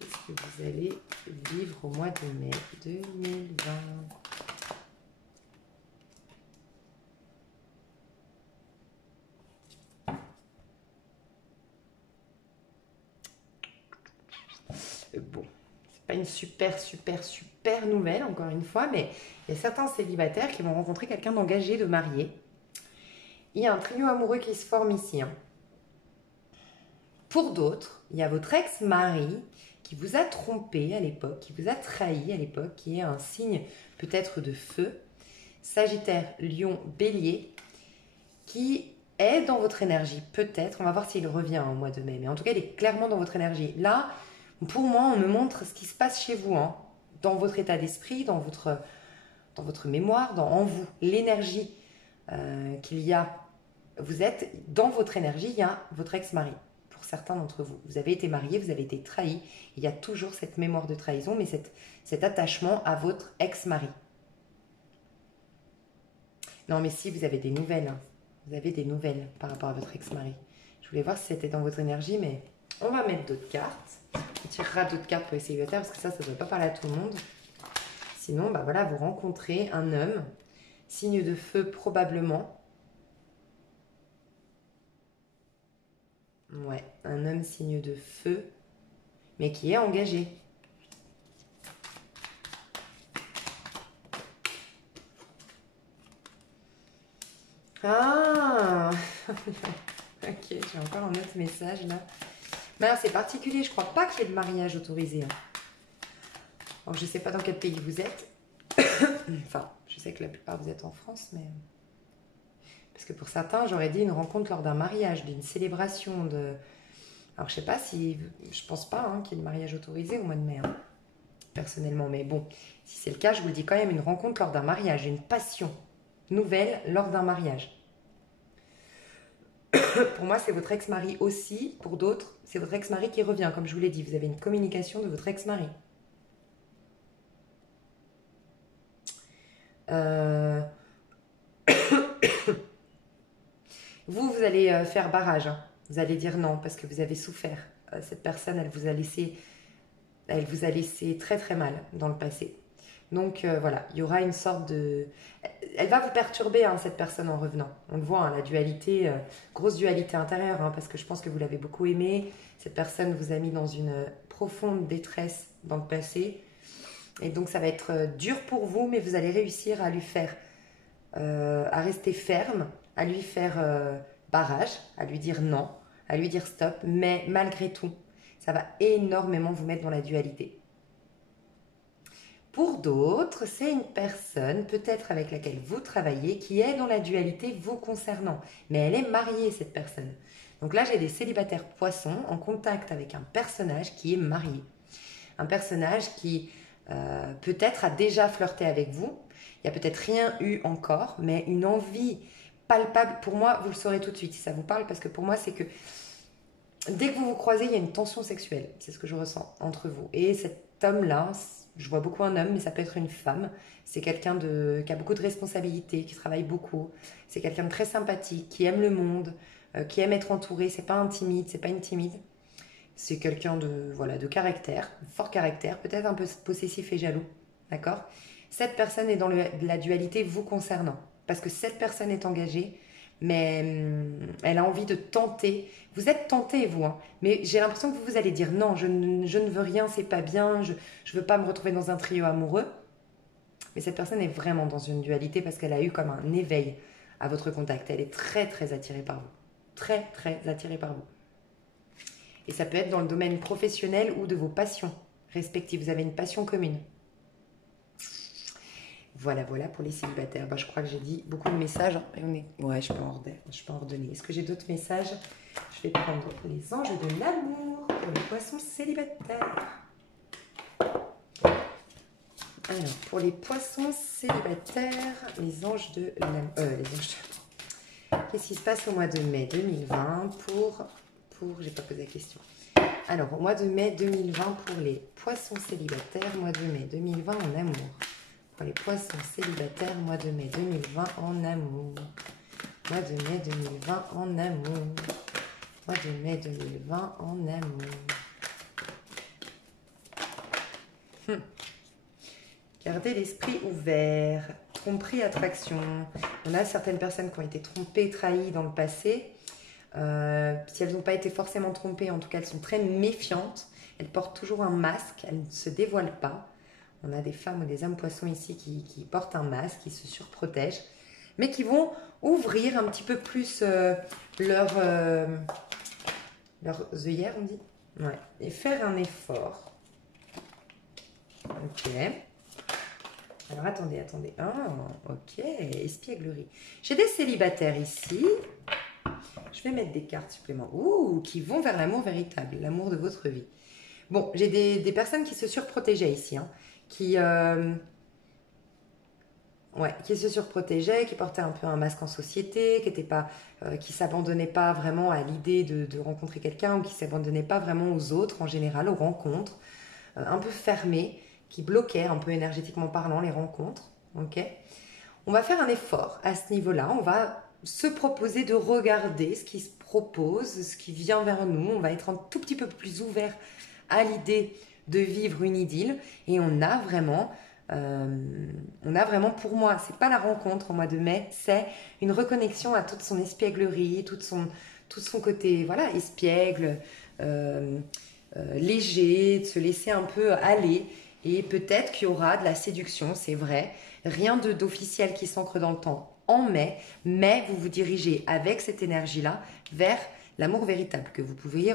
Qu'est-ce que vous allez vivre au mois de mai 2020? Bon, c'est pas une super nouvelle, encore une fois, mais il y a certains célibataires qui vont rencontrer quelqu'un d'engagé, de marié. Il y a un trio amoureux qui se forme ici. Pour d'autres, il y a votre ex-mari qui vous a trompé à l'époque, qui vous a trahi à l'époque, qui est un signe peut-être de feu, Sagittaire, Lion, Bélier, qui est dans votre énergie, peut-être. On va voir s'il revient au mois de mai, mais en tout cas, il est clairement dans votre énergie. Là, pour moi, on me montre ce qui se passe chez vous, hein, dans votre état d'esprit, dans votre mémoire, en vous, l'énergie qu'il y a. Vous êtes dans votre énergie, il y a votre ex-mari. Pour certains d'entre vous, vous avez été marié, vous avez été trahi. Il y a toujours cette mémoire de trahison, mais cet attachement à votre ex-mari. Non, mais si, vous avez des nouvelles. Hein. Vous avez des nouvelles par rapport à votre ex-mari. Je voulais voir si c'était dans votre énergie, mais on va mettre d'autres cartes. On tirera d'autres cartes pour les célibataires, parce que ça ne doit pas parler à tout le monde. Sinon, bah voilà, vous rencontrez un homme, signe de feu probablement. Ouais, un homme signe de feu, mais qui est engagé. Ah ok, j'ai encore un autre message là. Mais alors c'est particulier, je crois pas qu'il y ait de mariage autorisé. Hein. Alors je sais pas dans quel pays vous êtes. Enfin, je sais que la plupart vous êtes en France, mais... Parce que pour certains, j'aurais dit une rencontre lors d'un mariage, d'une célébration, de... Alors je sais pas si... Je pense pas hein, qu'il y ait de mariage autorisé au mois de mai, hein, personnellement. Mais bon, si c'est le cas, je vous le dis quand même, une rencontre lors d'un mariage, une passion nouvelle lors d'un mariage. Pour moi, c'est votre ex-mari aussi. Pour d'autres, c'est votre ex-mari qui revient. Comme je vous l'ai dit, vous avez une communication de votre ex-mari. Vous allez faire barrage. Hein. Vous allez dire non parce que vous avez souffert. Cette personne, elle vous a laissé très très mal dans le passé. Donc voilà, il y aura une sorte de... Elle va vous perturber, hein, cette personne, en revenant. On le voit, hein, la dualité, grosse dualité intérieure, hein, parce que je pense que vous l'avez beaucoup aimé. Cette personne vous a mis dans une profonde détresse dans le passé. Et donc ça va être dur pour vous, mais vous allez réussir à lui faire... à rester ferme, à lui faire barrage, à lui dire non, à lui dire stop. Mais malgré tout, ça va énormément vous mettre dans la dualité. Pour d'autres, c'est une personne, peut-être avec laquelle vous travaillez, qui est dans la dualité vous concernant. Mais elle est mariée, cette personne. Donc là, j'ai des célibataires poissons en contact avec un personnage qui est marié. Un personnage qui peut-être a déjà flirté avec vous. Il n'y a peut-être rien eu encore, mais une envie palpable. Pour moi, vous le saurez tout de suite si ça vous parle, parce que pour moi, c'est que dès que vous vous croisez, il y a une tension sexuelle. C'est ce que je ressens entre vous. Et cet homme-là, je vois beaucoup un homme, mais ça peut être une femme. C'est quelqu'un qui a beaucoup de responsabilités, qui travaille beaucoup. C'est quelqu'un de très sympathique, qui aime le monde, qui aime être entouré. C'est pas un timide, c'est pas une timide. C'est quelqu'un de caractère, fort caractère, peut-être un peu possessif et jaloux. D'accord? Cette personne est dans la dualité vous concernant. Parce que cette personne est engagée, mais elle a envie de tenter. Vous êtes tenté, vous, hein, mais j'ai l'impression que vous allez dire non, je ne veux rien, c'est pas bien, je ne veux pas me retrouver dans un trio amoureux. Mais cette personne est vraiment dans une dualité parce qu'elle a eu comme un éveil à votre contact. Elle est très, très attirée par vous. Très, très attirée par vous. Et ça peut être dans le domaine professionnel ou de vos passions respectives. Vous avez une passion commune. Voilà, voilà pour les célibataires. Je crois que j'ai dit beaucoup de messages. Ouais, je peux en redonner. Est-ce que j'ai d'autres messages? Je vais prendre les anges de l'amour pour les poissons célibataires. Alors, pour les poissons célibataires, les anges de l'amour. Qu'est-ce qui se passe au mois de mai 2020 pour j'ai pas posé la question. Alors, au mois de mai 2020 pour les poissons célibataires, mois de mai 2020 en amour. Pour les poissons célibataires, mois de mai 2020 en amour. Mois de mai 2020 en amour. Mois de mai 2020 en amour. Gardez l'esprit ouvert. Tromperie, attraction. On a certaines personnes qui ont été trompées, trahies dans le passé. Si elles n'ont pas été forcément trompées, en tout cas elles sont très méfiantes. Elles portent toujours un masque, elles ne se dévoilent pas. On a des femmes ou des hommes poissons ici qui portent un masque, qui se surprotègent, mais qui vont ouvrir un petit peu plus leurs œillères, on dit, ouais, et faire un effort. Ok. Alors attendez. Ah, ok, espièglerie. J'ai des célibataires ici. Je vais mettre des cartes supplémentaires. Ouh, qui vont vers l'amour véritable, l'amour de votre vie. Bon, j'ai des personnes qui se surprotégeaient ici, hein, qui se surprotégeaient, qui portaient un peu un masque en société, qui s'abandonnaient pas vraiment à l'idée de rencontrer quelqu'un, ou qui s'abandonnaient pas vraiment aux autres en général, aux rencontres, un peu fermées, qui bloquaient un peu énergétiquement parlant les rencontres. Ok. On va faire un effort à ce niveau-là. On va se proposer de regarder ce qui se propose, ce qui vient vers nous. On va être un tout petit peu plus ouvert à l'idée de vivre une idylle. Et on a vraiment pour moi, c'est pas la rencontre au mois de mai, c'est une reconnexion à toute son espièglerie, tout son côté, voilà, espiègle, léger, de se laisser un peu aller. Et peut-être qu'il y aura de la séduction, c'est vrai. Rien d'officiel qui s'ancre dans le temps en mai, mais vous vous dirigez avec cette énergie-là vers l'amour véritable que vous pourriez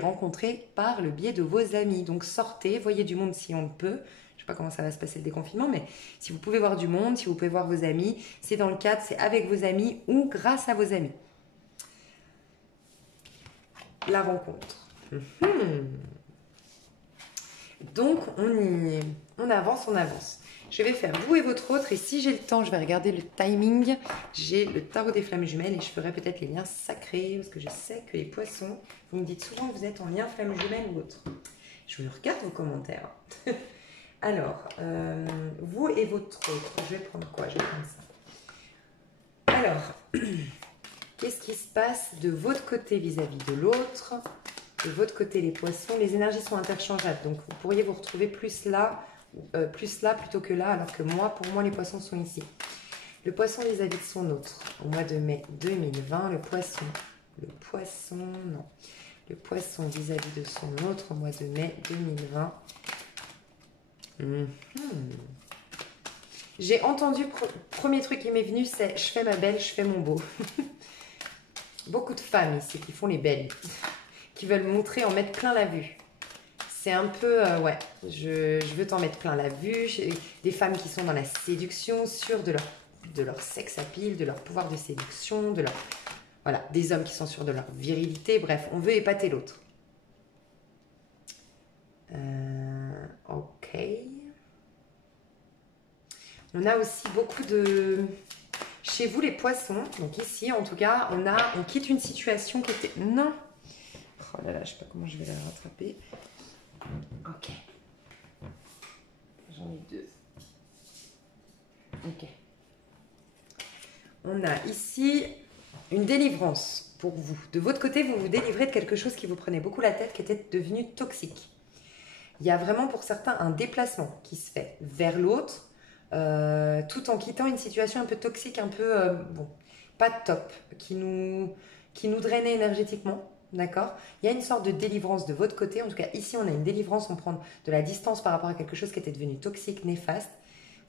rencontrer par le biais de vos amis. Donc sortez, voyez du monde si on le peut. Je ne sais pas comment ça va se passer le déconfinement, mais si vous pouvez voir du monde, si vous pouvez voir vos amis, c'est dans le cadre, c'est avec vos amis ou grâce à vos amis. La rencontre. Donc on avance. Je vais faire vous et votre autre, et si j'ai le temps, je vais regarder le timing. J'ai le tarot des flammes jumelles et je ferai peut-être les liens sacrés, parce que je sais que les poissons, vous me dites souvent que vous êtes en lien flamme jumelle ou autre. Je regarde vos commentaires. Alors, vous et votre autre, je vais prendre quoi? Je vais prendre ça. Alors, qu'est-ce qui se passe de votre côté vis-à-vis de l'autre? De votre côté, les poissons, les énergies sont interchangeables, donc vous pourriez vous retrouver plus là plutôt que là, alors que pour moi, les poissons sont ici. Le poisson vis-à-vis de son autre, au mois de mai 2020, le poisson vis-à-vis de son autre, au mois de mai 2020. J'ai entendu, premier truc qui m'est venu, c'est « je fais ma belle, je fais mon beau ». Beaucoup de femmes ici qui font les belles, qui veulent montrer, en mettre plein la vue. c'est un peu, ouais, je veux t'en mettre plein la vue. J'ai des femmes qui sont dans la séduction, sûres de leur sex appeal, de leur pouvoir de séduction, de leur, voilà, des hommes qui sont sûrs de leur virilité. Bref, on veut épater l'autre. Ok. On a aussi beaucoup de... Chez vous, les poissons, donc ici, en tout cas, on quitte une situation qui était... Non. Oh là là, je sais pas comment je vais la rattraper. Ok. J'en ai deux. Ok. On a ici une délivrance pour vous. De votre côté, vous vous délivrez de quelque chose qui vous prenait beaucoup la tête, qui était devenu toxique. Il y a vraiment pour certains un déplacement qui se fait vers l'autre, tout en quittant une situation un peu toxique, un peu, bon, pas top, qui nous drainait énergétiquement. D'accord. Il y a une sorte de délivrance de votre côté. En tout cas, ici, on a une délivrance. On prend de la distance par rapport à quelque chose qui était devenu toxique, néfaste,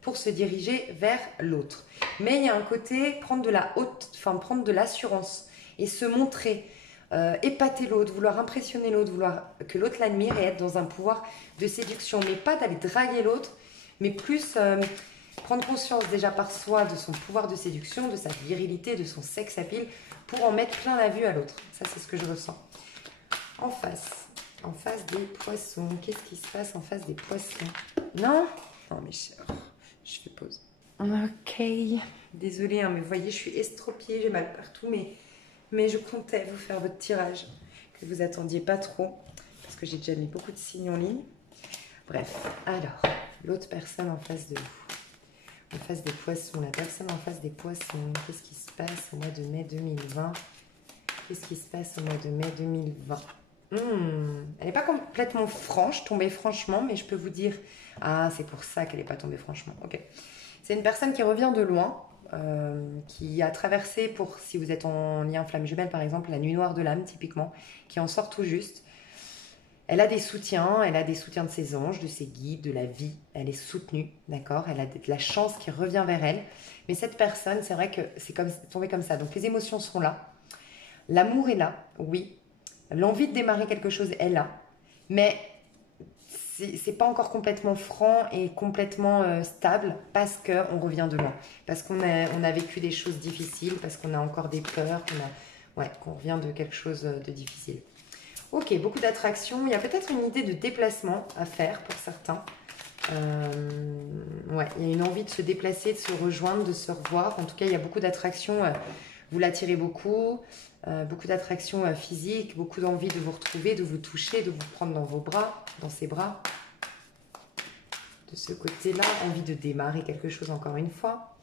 pour se diriger vers l'autre. Mais il y a un côté prendre de la haute, enfin prendre de l'assurance et se montrer, épater l'autre, vouloir impressionner l'autre, vouloir que l'autre l'admire et être dans un pouvoir de séduction. Mais pas d'aller draguer l'autre, mais plus prendre conscience déjà par soi de son pouvoir de séduction, de sa virilité, de son sex appeal, pour en mettre plein la vue à l'autre. Ça, c'est ce que je ressens. En face des poissons. Qu'est-ce qui se passe en face des poissons? Non? Non, mes chers. Je fais pause. Ok. Désolée, hein, mais vous voyez, je suis estropiée, j'ai mal partout, mais je comptais vous faire votre tirage, que vous attendiez pas trop, parce que j'ai déjà mis beaucoup de signes en ligne. Bref, alors, l'autre personne en face de vous. En face des poissons, la personne en face des poissons, qu'est-ce qui se passe au mois de mai 2020? Qu'est-ce qui se passe au mois de mai 2020? Elle n'est pas complètement franche, tombée franchement, mais je peux vous dire... Ah, c'est pour ça qu'elle n'est pas tombée franchement. Ok. C'est une personne qui revient de loin, qui a traversé, pour si vous êtes en lien flamme jumelle par exemple, la nuit noire de l'âme typiquement, qui en sort tout juste. Elle a des soutiens de ses anges, de ses guides, de la vie. Elle est soutenue, d'accord? Elle a de la chance qui revient vers elle. Mais cette personne, c'est vrai que c'est tombé comme ça. Donc les émotions sont là. L'amour est là, oui. L'envie de démarrer quelque chose est là. Mais c'est pas encore complètement franc et complètement stable parce qu'on revient de loin. Parce qu'on a vécu des choses difficiles, parce qu'on a encore des peurs, qu'on revient de quelque chose de difficile. Ok, beaucoup d'attractions. Il y a peut-être une idée de déplacement à faire pour certains. Il y a une envie de se déplacer, de se rejoindre, de se revoir. En tout cas, il y a beaucoup d'attractions. Vous l'attirez beaucoup. Beaucoup d'attractions physiques, beaucoup d'envie de vous retrouver, de vous toucher, de vous prendre dans vos bras, dans ses bras. De ce côté-là, envie de démarrer quelque chose encore une fois.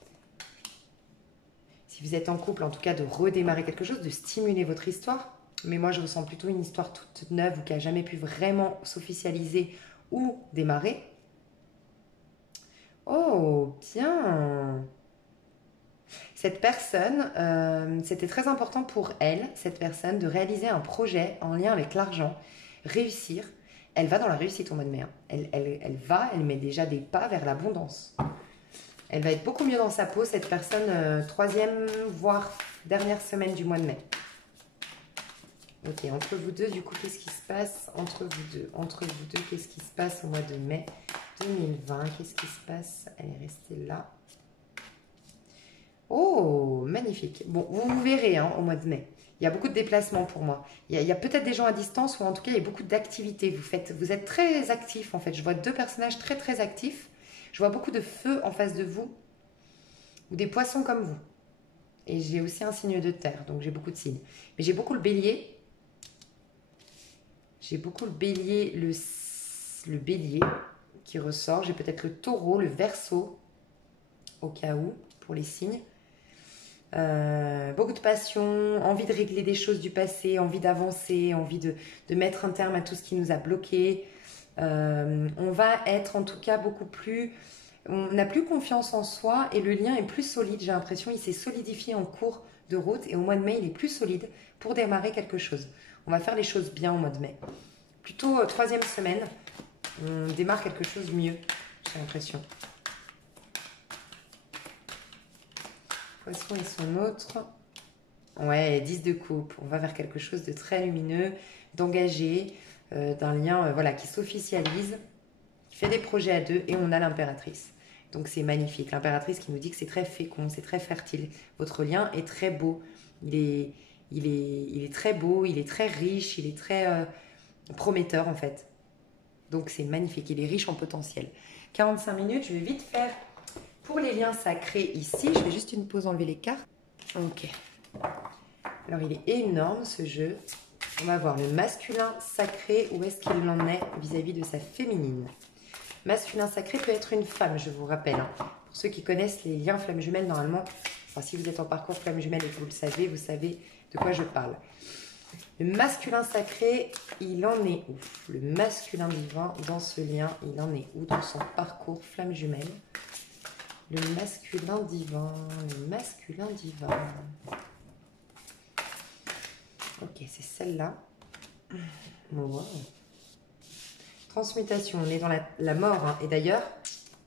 Si vous êtes en couple, en tout cas, de redémarrer quelque chose, de stimuler votre histoire. Mais moi, je ressens plutôt une histoire toute neuve ou qui n'a jamais pu vraiment s'officialiser ou démarrer. Oh, bien. Cette personne, c'était très important pour elle, cette personne, de réaliser un projet en lien avec l'argent, réussir. Elle va dans la réussite au mois de mai. Hein. Elle met déjà des pas vers l'abondance. Elle va être beaucoup mieux dans sa peau, cette personne, troisième, voire dernière semaine du mois de mai. Ok, entre vous deux, du coup, qu'est-ce qui se passe entre vous deux, qu'est-ce qui se passe au mois de mai 2020? Qu'est-ce qui se passe? Elle est restée là. Oh, magnifique. Bon, vous verrez au mois de mai. Il y a beaucoup de déplacements pour moi. Il y a peut-être des gens à distance ou en tout cas, il y a beaucoup d'activités. Vous êtes très actifs en fait. Je vois deux personnages très très actifs. Je vois beaucoup de feu en face de vous ou des poissons comme vous. Et j'ai aussi un signe de terre, donc j'ai beaucoup de signes. Mais j'ai beaucoup le bélier. J'ai beaucoup le bélier, le bélier qui ressort. J'ai peut-être le taureau, le verseau, au cas où, pour les signes. Beaucoup de passion, envie de régler des choses du passé, envie d'avancer, envie de mettre un terme à tout ce qui nous a bloqués. On va être en tout cas beaucoup plus... On n'a plus confiance en soi et le lien est plus solide, j'ai l'impression. Il s'est solidifié en cours de route et au mois de mai, il est plus solide pour démarrer quelque chose. On va faire les choses bien au mois de mai. Plutôt troisième semaine, on démarre quelque chose mieux, j'ai l'impression. Poisson et son autre. Ouais, 10 de coupe. On va vers quelque chose de très lumineux, d'engagé. d'un lien voilà, qui s'officialise, qui fait des projets à deux, et on a l'impératrice. Donc c'est magnifique. L'impératrice qui nous dit que c'est très fécond, c'est très fertile. Votre lien est très beau. Il est très beau, il est très riche, il est très prometteur en fait. Donc c'est magnifique, il est riche en potentiel. 45 minutes, je vais vite faire pour les liens sacrés ici. Je fais juste une pause, enlever les cartes. Ok. Alors il est énorme ce jeu. On va voir le masculin sacré, où est-ce qu'il en est vis-à-vis de sa féminine. Masculin sacré peut être une femme, je vous rappelle. Hein. Pour ceux qui connaissent les liens flammes jumelles, normalement, enfin, si vous êtes en parcours flamme jumelle et que vous savez de quoi je parle. Le masculin sacré, il en est où? Le masculin divin, dans ce lien, il en est où dans son parcours flamme jumelle? Le masculin divin, le masculin divin. Ok, c'est celle-là. Wow. Transmutation, on est dans la mort. Hein. Et d'ailleurs,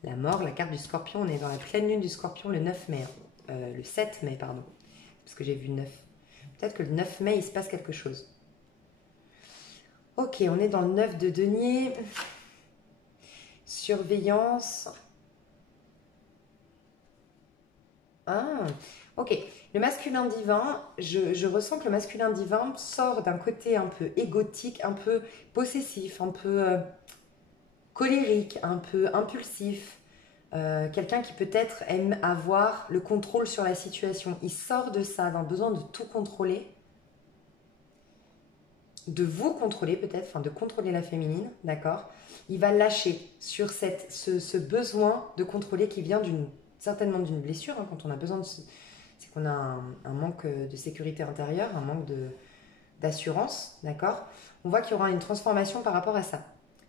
la mort, la carte du scorpion, on est dans la pleine lune du scorpion le 9 mai. Le 7 mai, pardon. Parce que j'ai vu 9. Peut-être que le 9 mai, il se passe quelque chose. Ok, on est dans le 9 de denier. Surveillance. Ah, ok. Le masculin divin, je ressens que le masculin divin sort d'un côté un peu égotique, un peu possessif, un peu colérique, un peu impulsif. Quelqu'un qui peut-être aime avoir le contrôle sur la situation. Il sort de ça, d'un besoin de tout contrôler, de vous contrôler peut-être, enfin de contrôler la féminine, d'accord? Il va lâcher sur ce besoin de contrôler qui vient certainement d'une blessure, hein, quand on a besoin de... C'est qu'on a un manque de sécurité intérieure, un manque d'assurance, d'accord? On voit qu'il y aura une transformation par rapport à ça.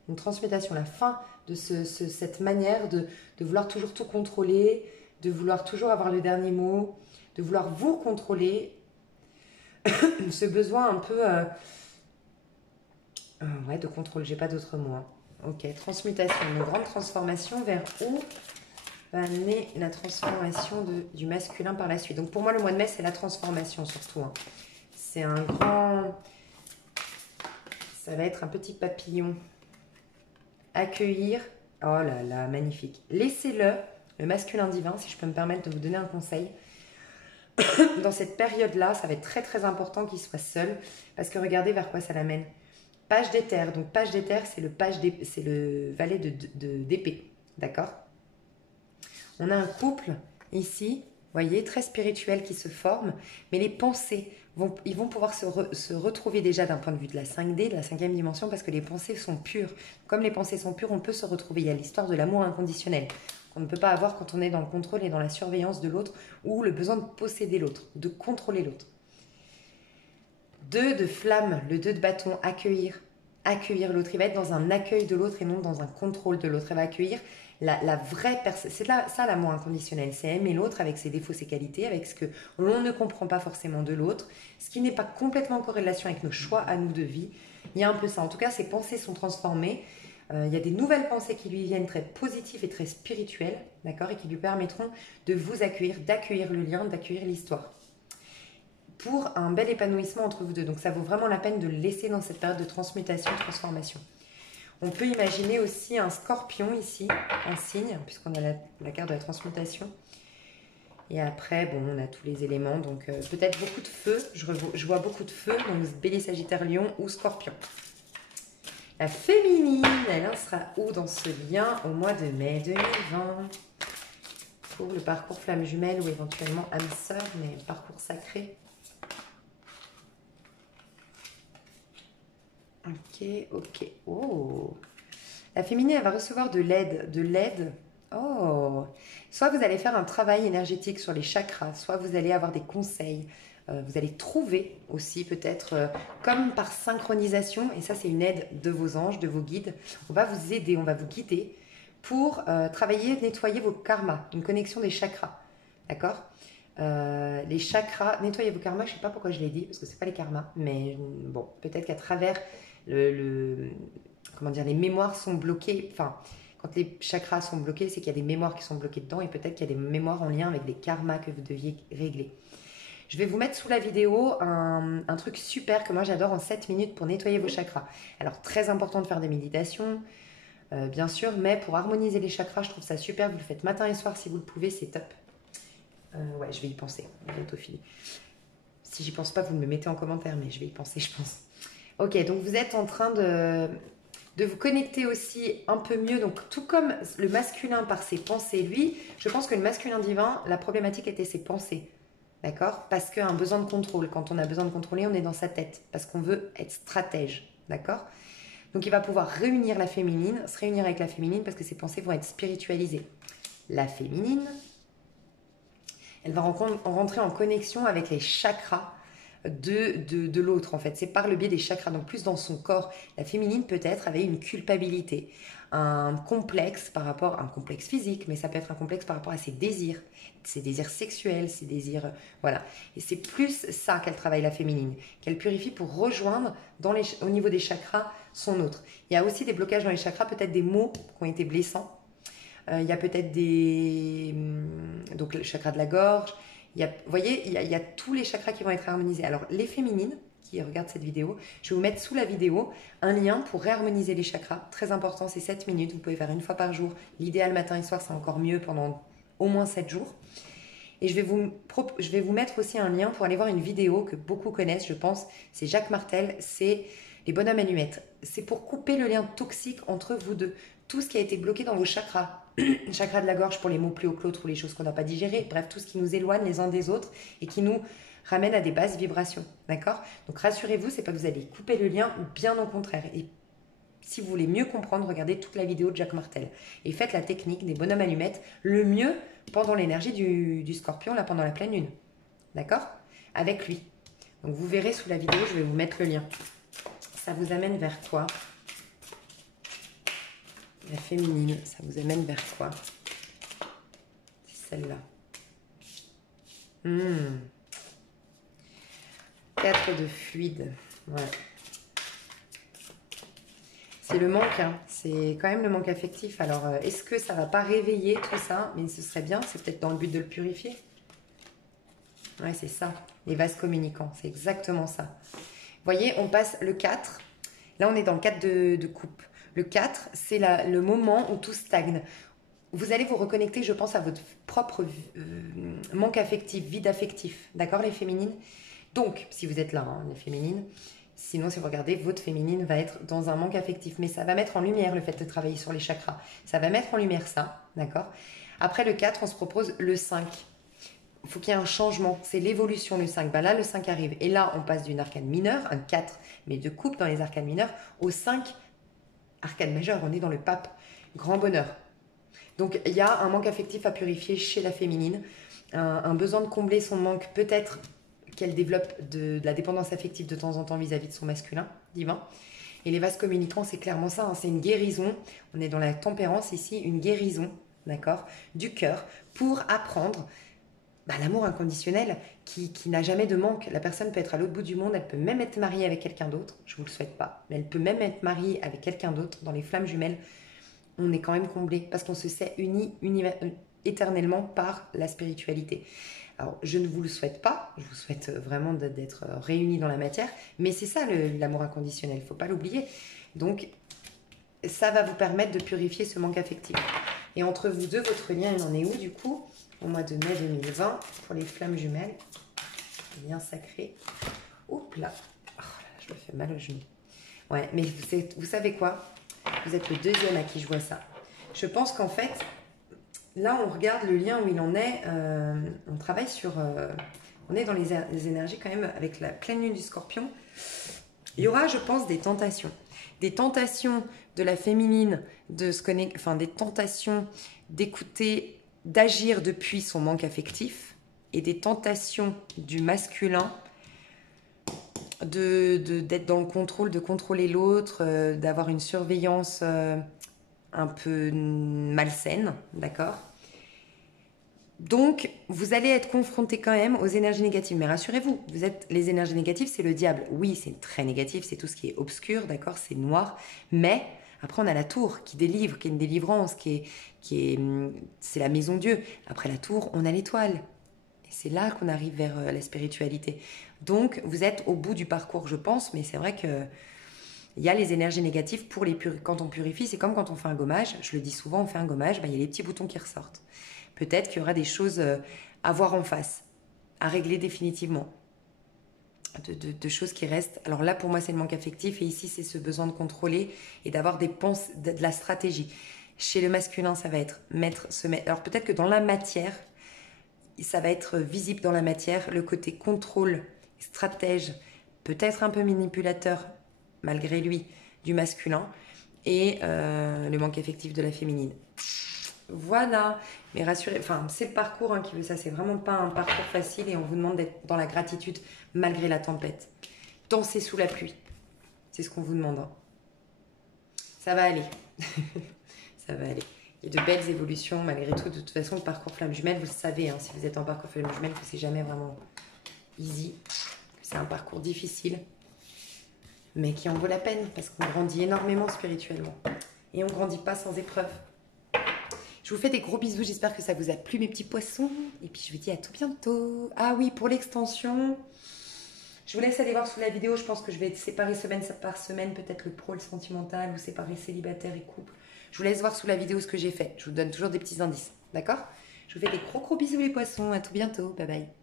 Une transmutation, la fin de cette manière de vouloir toujours tout contrôler, de vouloir toujours avoir le dernier mot, de vouloir vous contrôler. Ce besoin un peu ouais, de contrôle, j'ai pas d'autre mot. Hein. Ok, transmutation, une grande transformation vers où va amener la transformation du masculin par la suite. Donc pour moi, le mois de mai, c'est la transformation surtout. Hein. C'est un grand... Ça va être un petit papillon. Accueillir. Oh là là, magnifique. Laissez-le, le masculin divin, si je peux me permettre de vous donner un conseil. Dans cette période-là, ça va être très très important qu'il soit seul. Parce que regardez vers quoi ça l'amène. Page d'éther. Donc page d'éther, c'est le valet d'épée. D'accord? On a un couple ici, vous voyez, très spirituel qui se forme. Mais les pensées, ils vont pouvoir se retrouver déjà d'un point de vue de la 5D, de la 5e dimension, parce que les pensées sont pures. Comme les pensées sont pures, on peut se retrouver. Il y a l'histoire de l'amour inconditionnel, qu'on ne peut pas avoir quand on est dans le contrôle et dans la surveillance de l'autre, ou le besoin de posséder l'autre, de contrôler l'autre. 2 de flamme, le 2 de bâton, accueillir l'autre. Il va être dans un accueil de l'autre et non dans un contrôle de l'autre. Il va accueillir la vraie personne. C'est ça l'amour inconditionnel, c'est aimer l'autre avec ses défauts, ses qualités, avec ce que l'on ne comprend pas forcément de l'autre, ce qui n'est pas complètement en corrélation avec nos choix à nous de vie. Il y a un peu ça. En tout cas, ses pensées sont transformées. Il y a des nouvelles pensées qui lui viennent très positives et très spirituelles, d'accord, et qui lui permettront de vous accueillir, d'accueillir le lien, d'accueillir l'histoire. Pour un bel épanouissement entre vous deux. Donc ça vaut vraiment la peine de le laisser dans cette période de transmutation, de transformation. On peut imaginer aussi un scorpion ici, un signe, puisqu'on a la carte de la transmutation. Et après, bon, on a tous les éléments. Donc peut-être beaucoup de feu. Je vois beaucoup de feu. Donc Bélier, Sagittaire, Lion ou Scorpion. La féminine, elle sera où dans ce lien au mois de mai 2020 pour le parcours flamme jumelle ou éventuellement âme sœur, mais parcours sacré. Ok. Oh. La féminine, elle va recevoir de l'aide. Oh. Soit vous allez faire un travail énergétique sur les chakras, soit vous allez avoir des conseils. Vous allez trouver aussi peut-être, comme par synchronisation, et ça c'est une aide de vos anges, de vos guides. On va vous aider, on va vous guider pour travailler, nettoyer vos karmas, une connexion des chakras. D'accord? Les chakras, nettoyer vos karmas, je ne sais pas pourquoi je l'ai dit, parce que ce n'est pas les karmas, mais bon, peut-être qu'à travers comment dire, les mémoires sont bloquées, enfin, quand les chakras sont bloqués, c'est qu'il y a des mémoires qui sont bloquées dedans, et peut-être qu'il y a des mémoires en lien avec des karmas que vous deviez régler. Je vais vous mettre sous la vidéo un truc super que moi j'adore en 7 minutes pour nettoyer vos chakras. Alors très important de faire des méditations, bien sûr, mais pour harmoniser les chakras, je trouve ça super. Vous le faites matin et soir si vous le pouvez, c'est top. Ouais, je vais y penser, bientôt fini. Si j'y pense pas, vous me le mettez en commentaire, mais je vais y penser, je pense. Ok, donc vous êtes en train de vous connecter aussi un peu mieux. Donc tout comme le masculin par ses pensées, lui, je pense que le masculin divin, la problématique était ses pensées. D'accord? Parce qu'il y a un besoin de contrôle. Quand on a besoin de contrôler, on est dans sa tête. Parce qu'on veut être stratège. D'accord? Donc il va pouvoir réunir la féminine, se réunir avec la féminine parce que ses pensées vont être spiritualisées. La féminine, elle va rentrer en connexion avec les chakras de l'autre en fait. C'est par le biais des chakras, donc plus dans son corps. La féminine peut-être avait une culpabilité, un complexe par rapport à un complexe physique, mais ça peut être un complexe par rapport à ses désirs sexuels, ses désirs, voilà. Et c'est plus ça qu'elle travaille la féminine, qu'elle purifie pour rejoindre au niveau des chakras son autre. Il y a aussi des blocages dans les chakras, peut-être des mots qui ont été blessants. Il y a peut-être donc le chakra de la gorge. Vous voyez, il y a tous les chakras qui vont être harmonisés. Alors, les féminines qui regardent cette vidéo, je vais vous mettre sous la vidéo un lien pour réharmoniser les chakras. Très important, c'est 7 minutes. Vous pouvez faire une fois par jour. L'idéal matin et soir, c'est encore mieux pendant au moins 7 jours. Et je vais vous mettre aussi un lien pour aller voir une vidéo que beaucoup connaissent, je pense. C'est Jacques Martel, c'est les bonhommes allumettes. C'est pour couper le lien toxique entre vous deux. Tout ce qui a été bloqué dans vos chakras. Chakra de la gorge pour les mots plus hauts que l'autre ou les choses qu'on n'a pas digérées. Bref, tout ce qui nous éloigne les uns des autres et qui nous ramène à des basses vibrations. D'accord? Donc rassurez-vous, c'est pas que vous allez couper le lien ou bien au contraire. Et si vous voulez mieux comprendre, regardez toute la vidéo de Jacques Martel. Et faites la technique des bonhommes allumettes le mieux pendant l'énergie du scorpion, là pendant la pleine lune. D'accord? Avec lui. Donc vous verrez sous la vidéo, je vais vous mettre le lien. Ça vous amène vers quoi? La féminine, ça vous amène vers quoi? C'est celle-là. 4 de fluide. Ouais. C'est le manque, hein. C'est quand même le manque affectif. Alors, est-ce que ça ne va pas réveiller tout ça? Mais ce serait bien, c'est peut-être dans le but de le purifier. Ouais, c'est ça. Les vases communicants, c'est exactement ça. Vous voyez, on passe le 4. Là, on est dans le 4 de coupe. Le 4, c'est le moment où tout stagne. Vous allez vous reconnecter, je pense, à votre propre manque affectif, vide affectif. D'accord, les féminines? Donc, si vous êtes là, hein, les féminines, sinon, si vous regardez, votre féminine va être dans un manque affectif. Mais ça va mettre en lumière le fait de travailler sur les chakras. Ça va mettre en lumière ça, d'accord? Après le 4, on se propose le 5. Il faut qu'il y ait un changement. C'est l'évolution, le 5. Ben là, le 5 arrive. Et là, on passe d'une arcane mineure, un 4, mais de coupe dans les arcanes mineures, au 5 arcane majeure. On est dans le pape. Grand bonheur. Donc, il y a un manque affectif à purifier chez la féminine. Un besoin de combler son manque, peut-être qu'elle développe de la dépendance affective de temps en temps vis-à-vis de son masculin divin. Et les vases communicants, c'est clairement ça, hein, c'est une guérison. On est dans la tempérance ici, une guérison, d'accord, du cœur pour apprendre l'amour inconditionnel qui n'a jamais de manque. La personne peut être à l'autre bout du monde, elle peut même être mariée avec quelqu'un d'autre, je ne vous le souhaite pas, mais elle peut même être mariée avec quelqu'un d'autre dans les flammes jumelles. On est quand même comblé parce qu'on se sait unis éternellement par la spiritualité. Alors, je ne vous le souhaite pas, je vous souhaite vraiment d'être réunis dans la matière, mais c'est ça l'amour inconditionnel, il ne faut pas l'oublier. Donc, ça va vous permettre de purifier ce manque affectif. Et entre vous deux, votre lien, il en est où du coup? Au mois de mai 2020, pour les flammes jumelles, lien sacré. Oups là, oh là, je me fais mal au genou. Ouais, mais vous savez quoi? Vous êtes le deuxième à qui je vois ça. Je pense qu'en fait, là, on regarde le lien où il en est. On travaille sur... on est dans les énergies quand même avec la pleine lune du scorpion. Il y aura, je pense, des tentations. Des tentations de la féminine de se connecter... Enfin, des tentations d'écouter, d'agir depuis son manque affectif. Et des tentations du masculin d'être dans le contrôle, de contrôler l'autre, d'avoir une surveillance un peu malsaine, d'accord? Donc, vous allez être confronté quand même aux énergies négatives. Mais rassurez-vous, les énergies négatives, c'est le diable. Oui, c'est très négatif, c'est tout ce qui est obscur, d'accord? C'est noir. Mais après, on a la tour qui délivre, qui est une délivrance, c'est la maison Dieu. Après la tour, on a l'étoile. C'est là qu'on arrive vers la spiritualité. Donc, vous êtes au bout du parcours, je pense, mais c'est vrai que il y a les énergies négatives pour quand on purifie. C'est comme quand on fait un gommage. Je le dis souvent, on fait un gommage, il y a les petits boutons qui ressortent. Peut-être qu'il y aura des choses à voir en face, à régler définitivement. De choses qui restent. Alors là, pour moi, c'est le manque affectif. Et ici, c'est ce besoin de contrôler et d'avoir de la stratégie. Chez le masculin, ça va être Alors peut-être que dans la matière, ça va être visible dans la matière, le côté contrôle, stratège, peut-être un peu manipulateur, malgré lui, du masculin, et le manque affectif de la féminine. Voilà, mais rassurez, enfin, c'est le parcours qui veut ça, c'est vraiment pas un parcours facile et on vous demande d'être dans la gratitude malgré la tempête. Danser sous la pluie, c'est ce qu'on vous demande. Ça va aller, ça va aller. Il y a de belles évolutions malgré tout. De toute façon, le parcours flamme jumelle, vous le savez, si vous êtes en parcours flamme jumelle, que c'est jamais vraiment easy, que c'est un parcours difficile, mais qui en vaut la peine parce qu'on grandit énormément spirituellement et on ne grandit pas sans épreuve. Je vous fais des gros bisous, j'espère que ça vous a plu mes petits poissons et puis je vous dis à tout bientôt. Ah oui, pour l'extension, je vous laisse aller voir sous la vidéo, je pense que je vais séparer semaine par semaine, peut-être le pro, le sentimental ou séparer célibataire et couple. Je vous laisse voir sous la vidéo ce que j'ai fait, je vous donne toujours des petits indices, d'accord? Je vous fais des gros bisous les poissons, à tout bientôt, bye bye.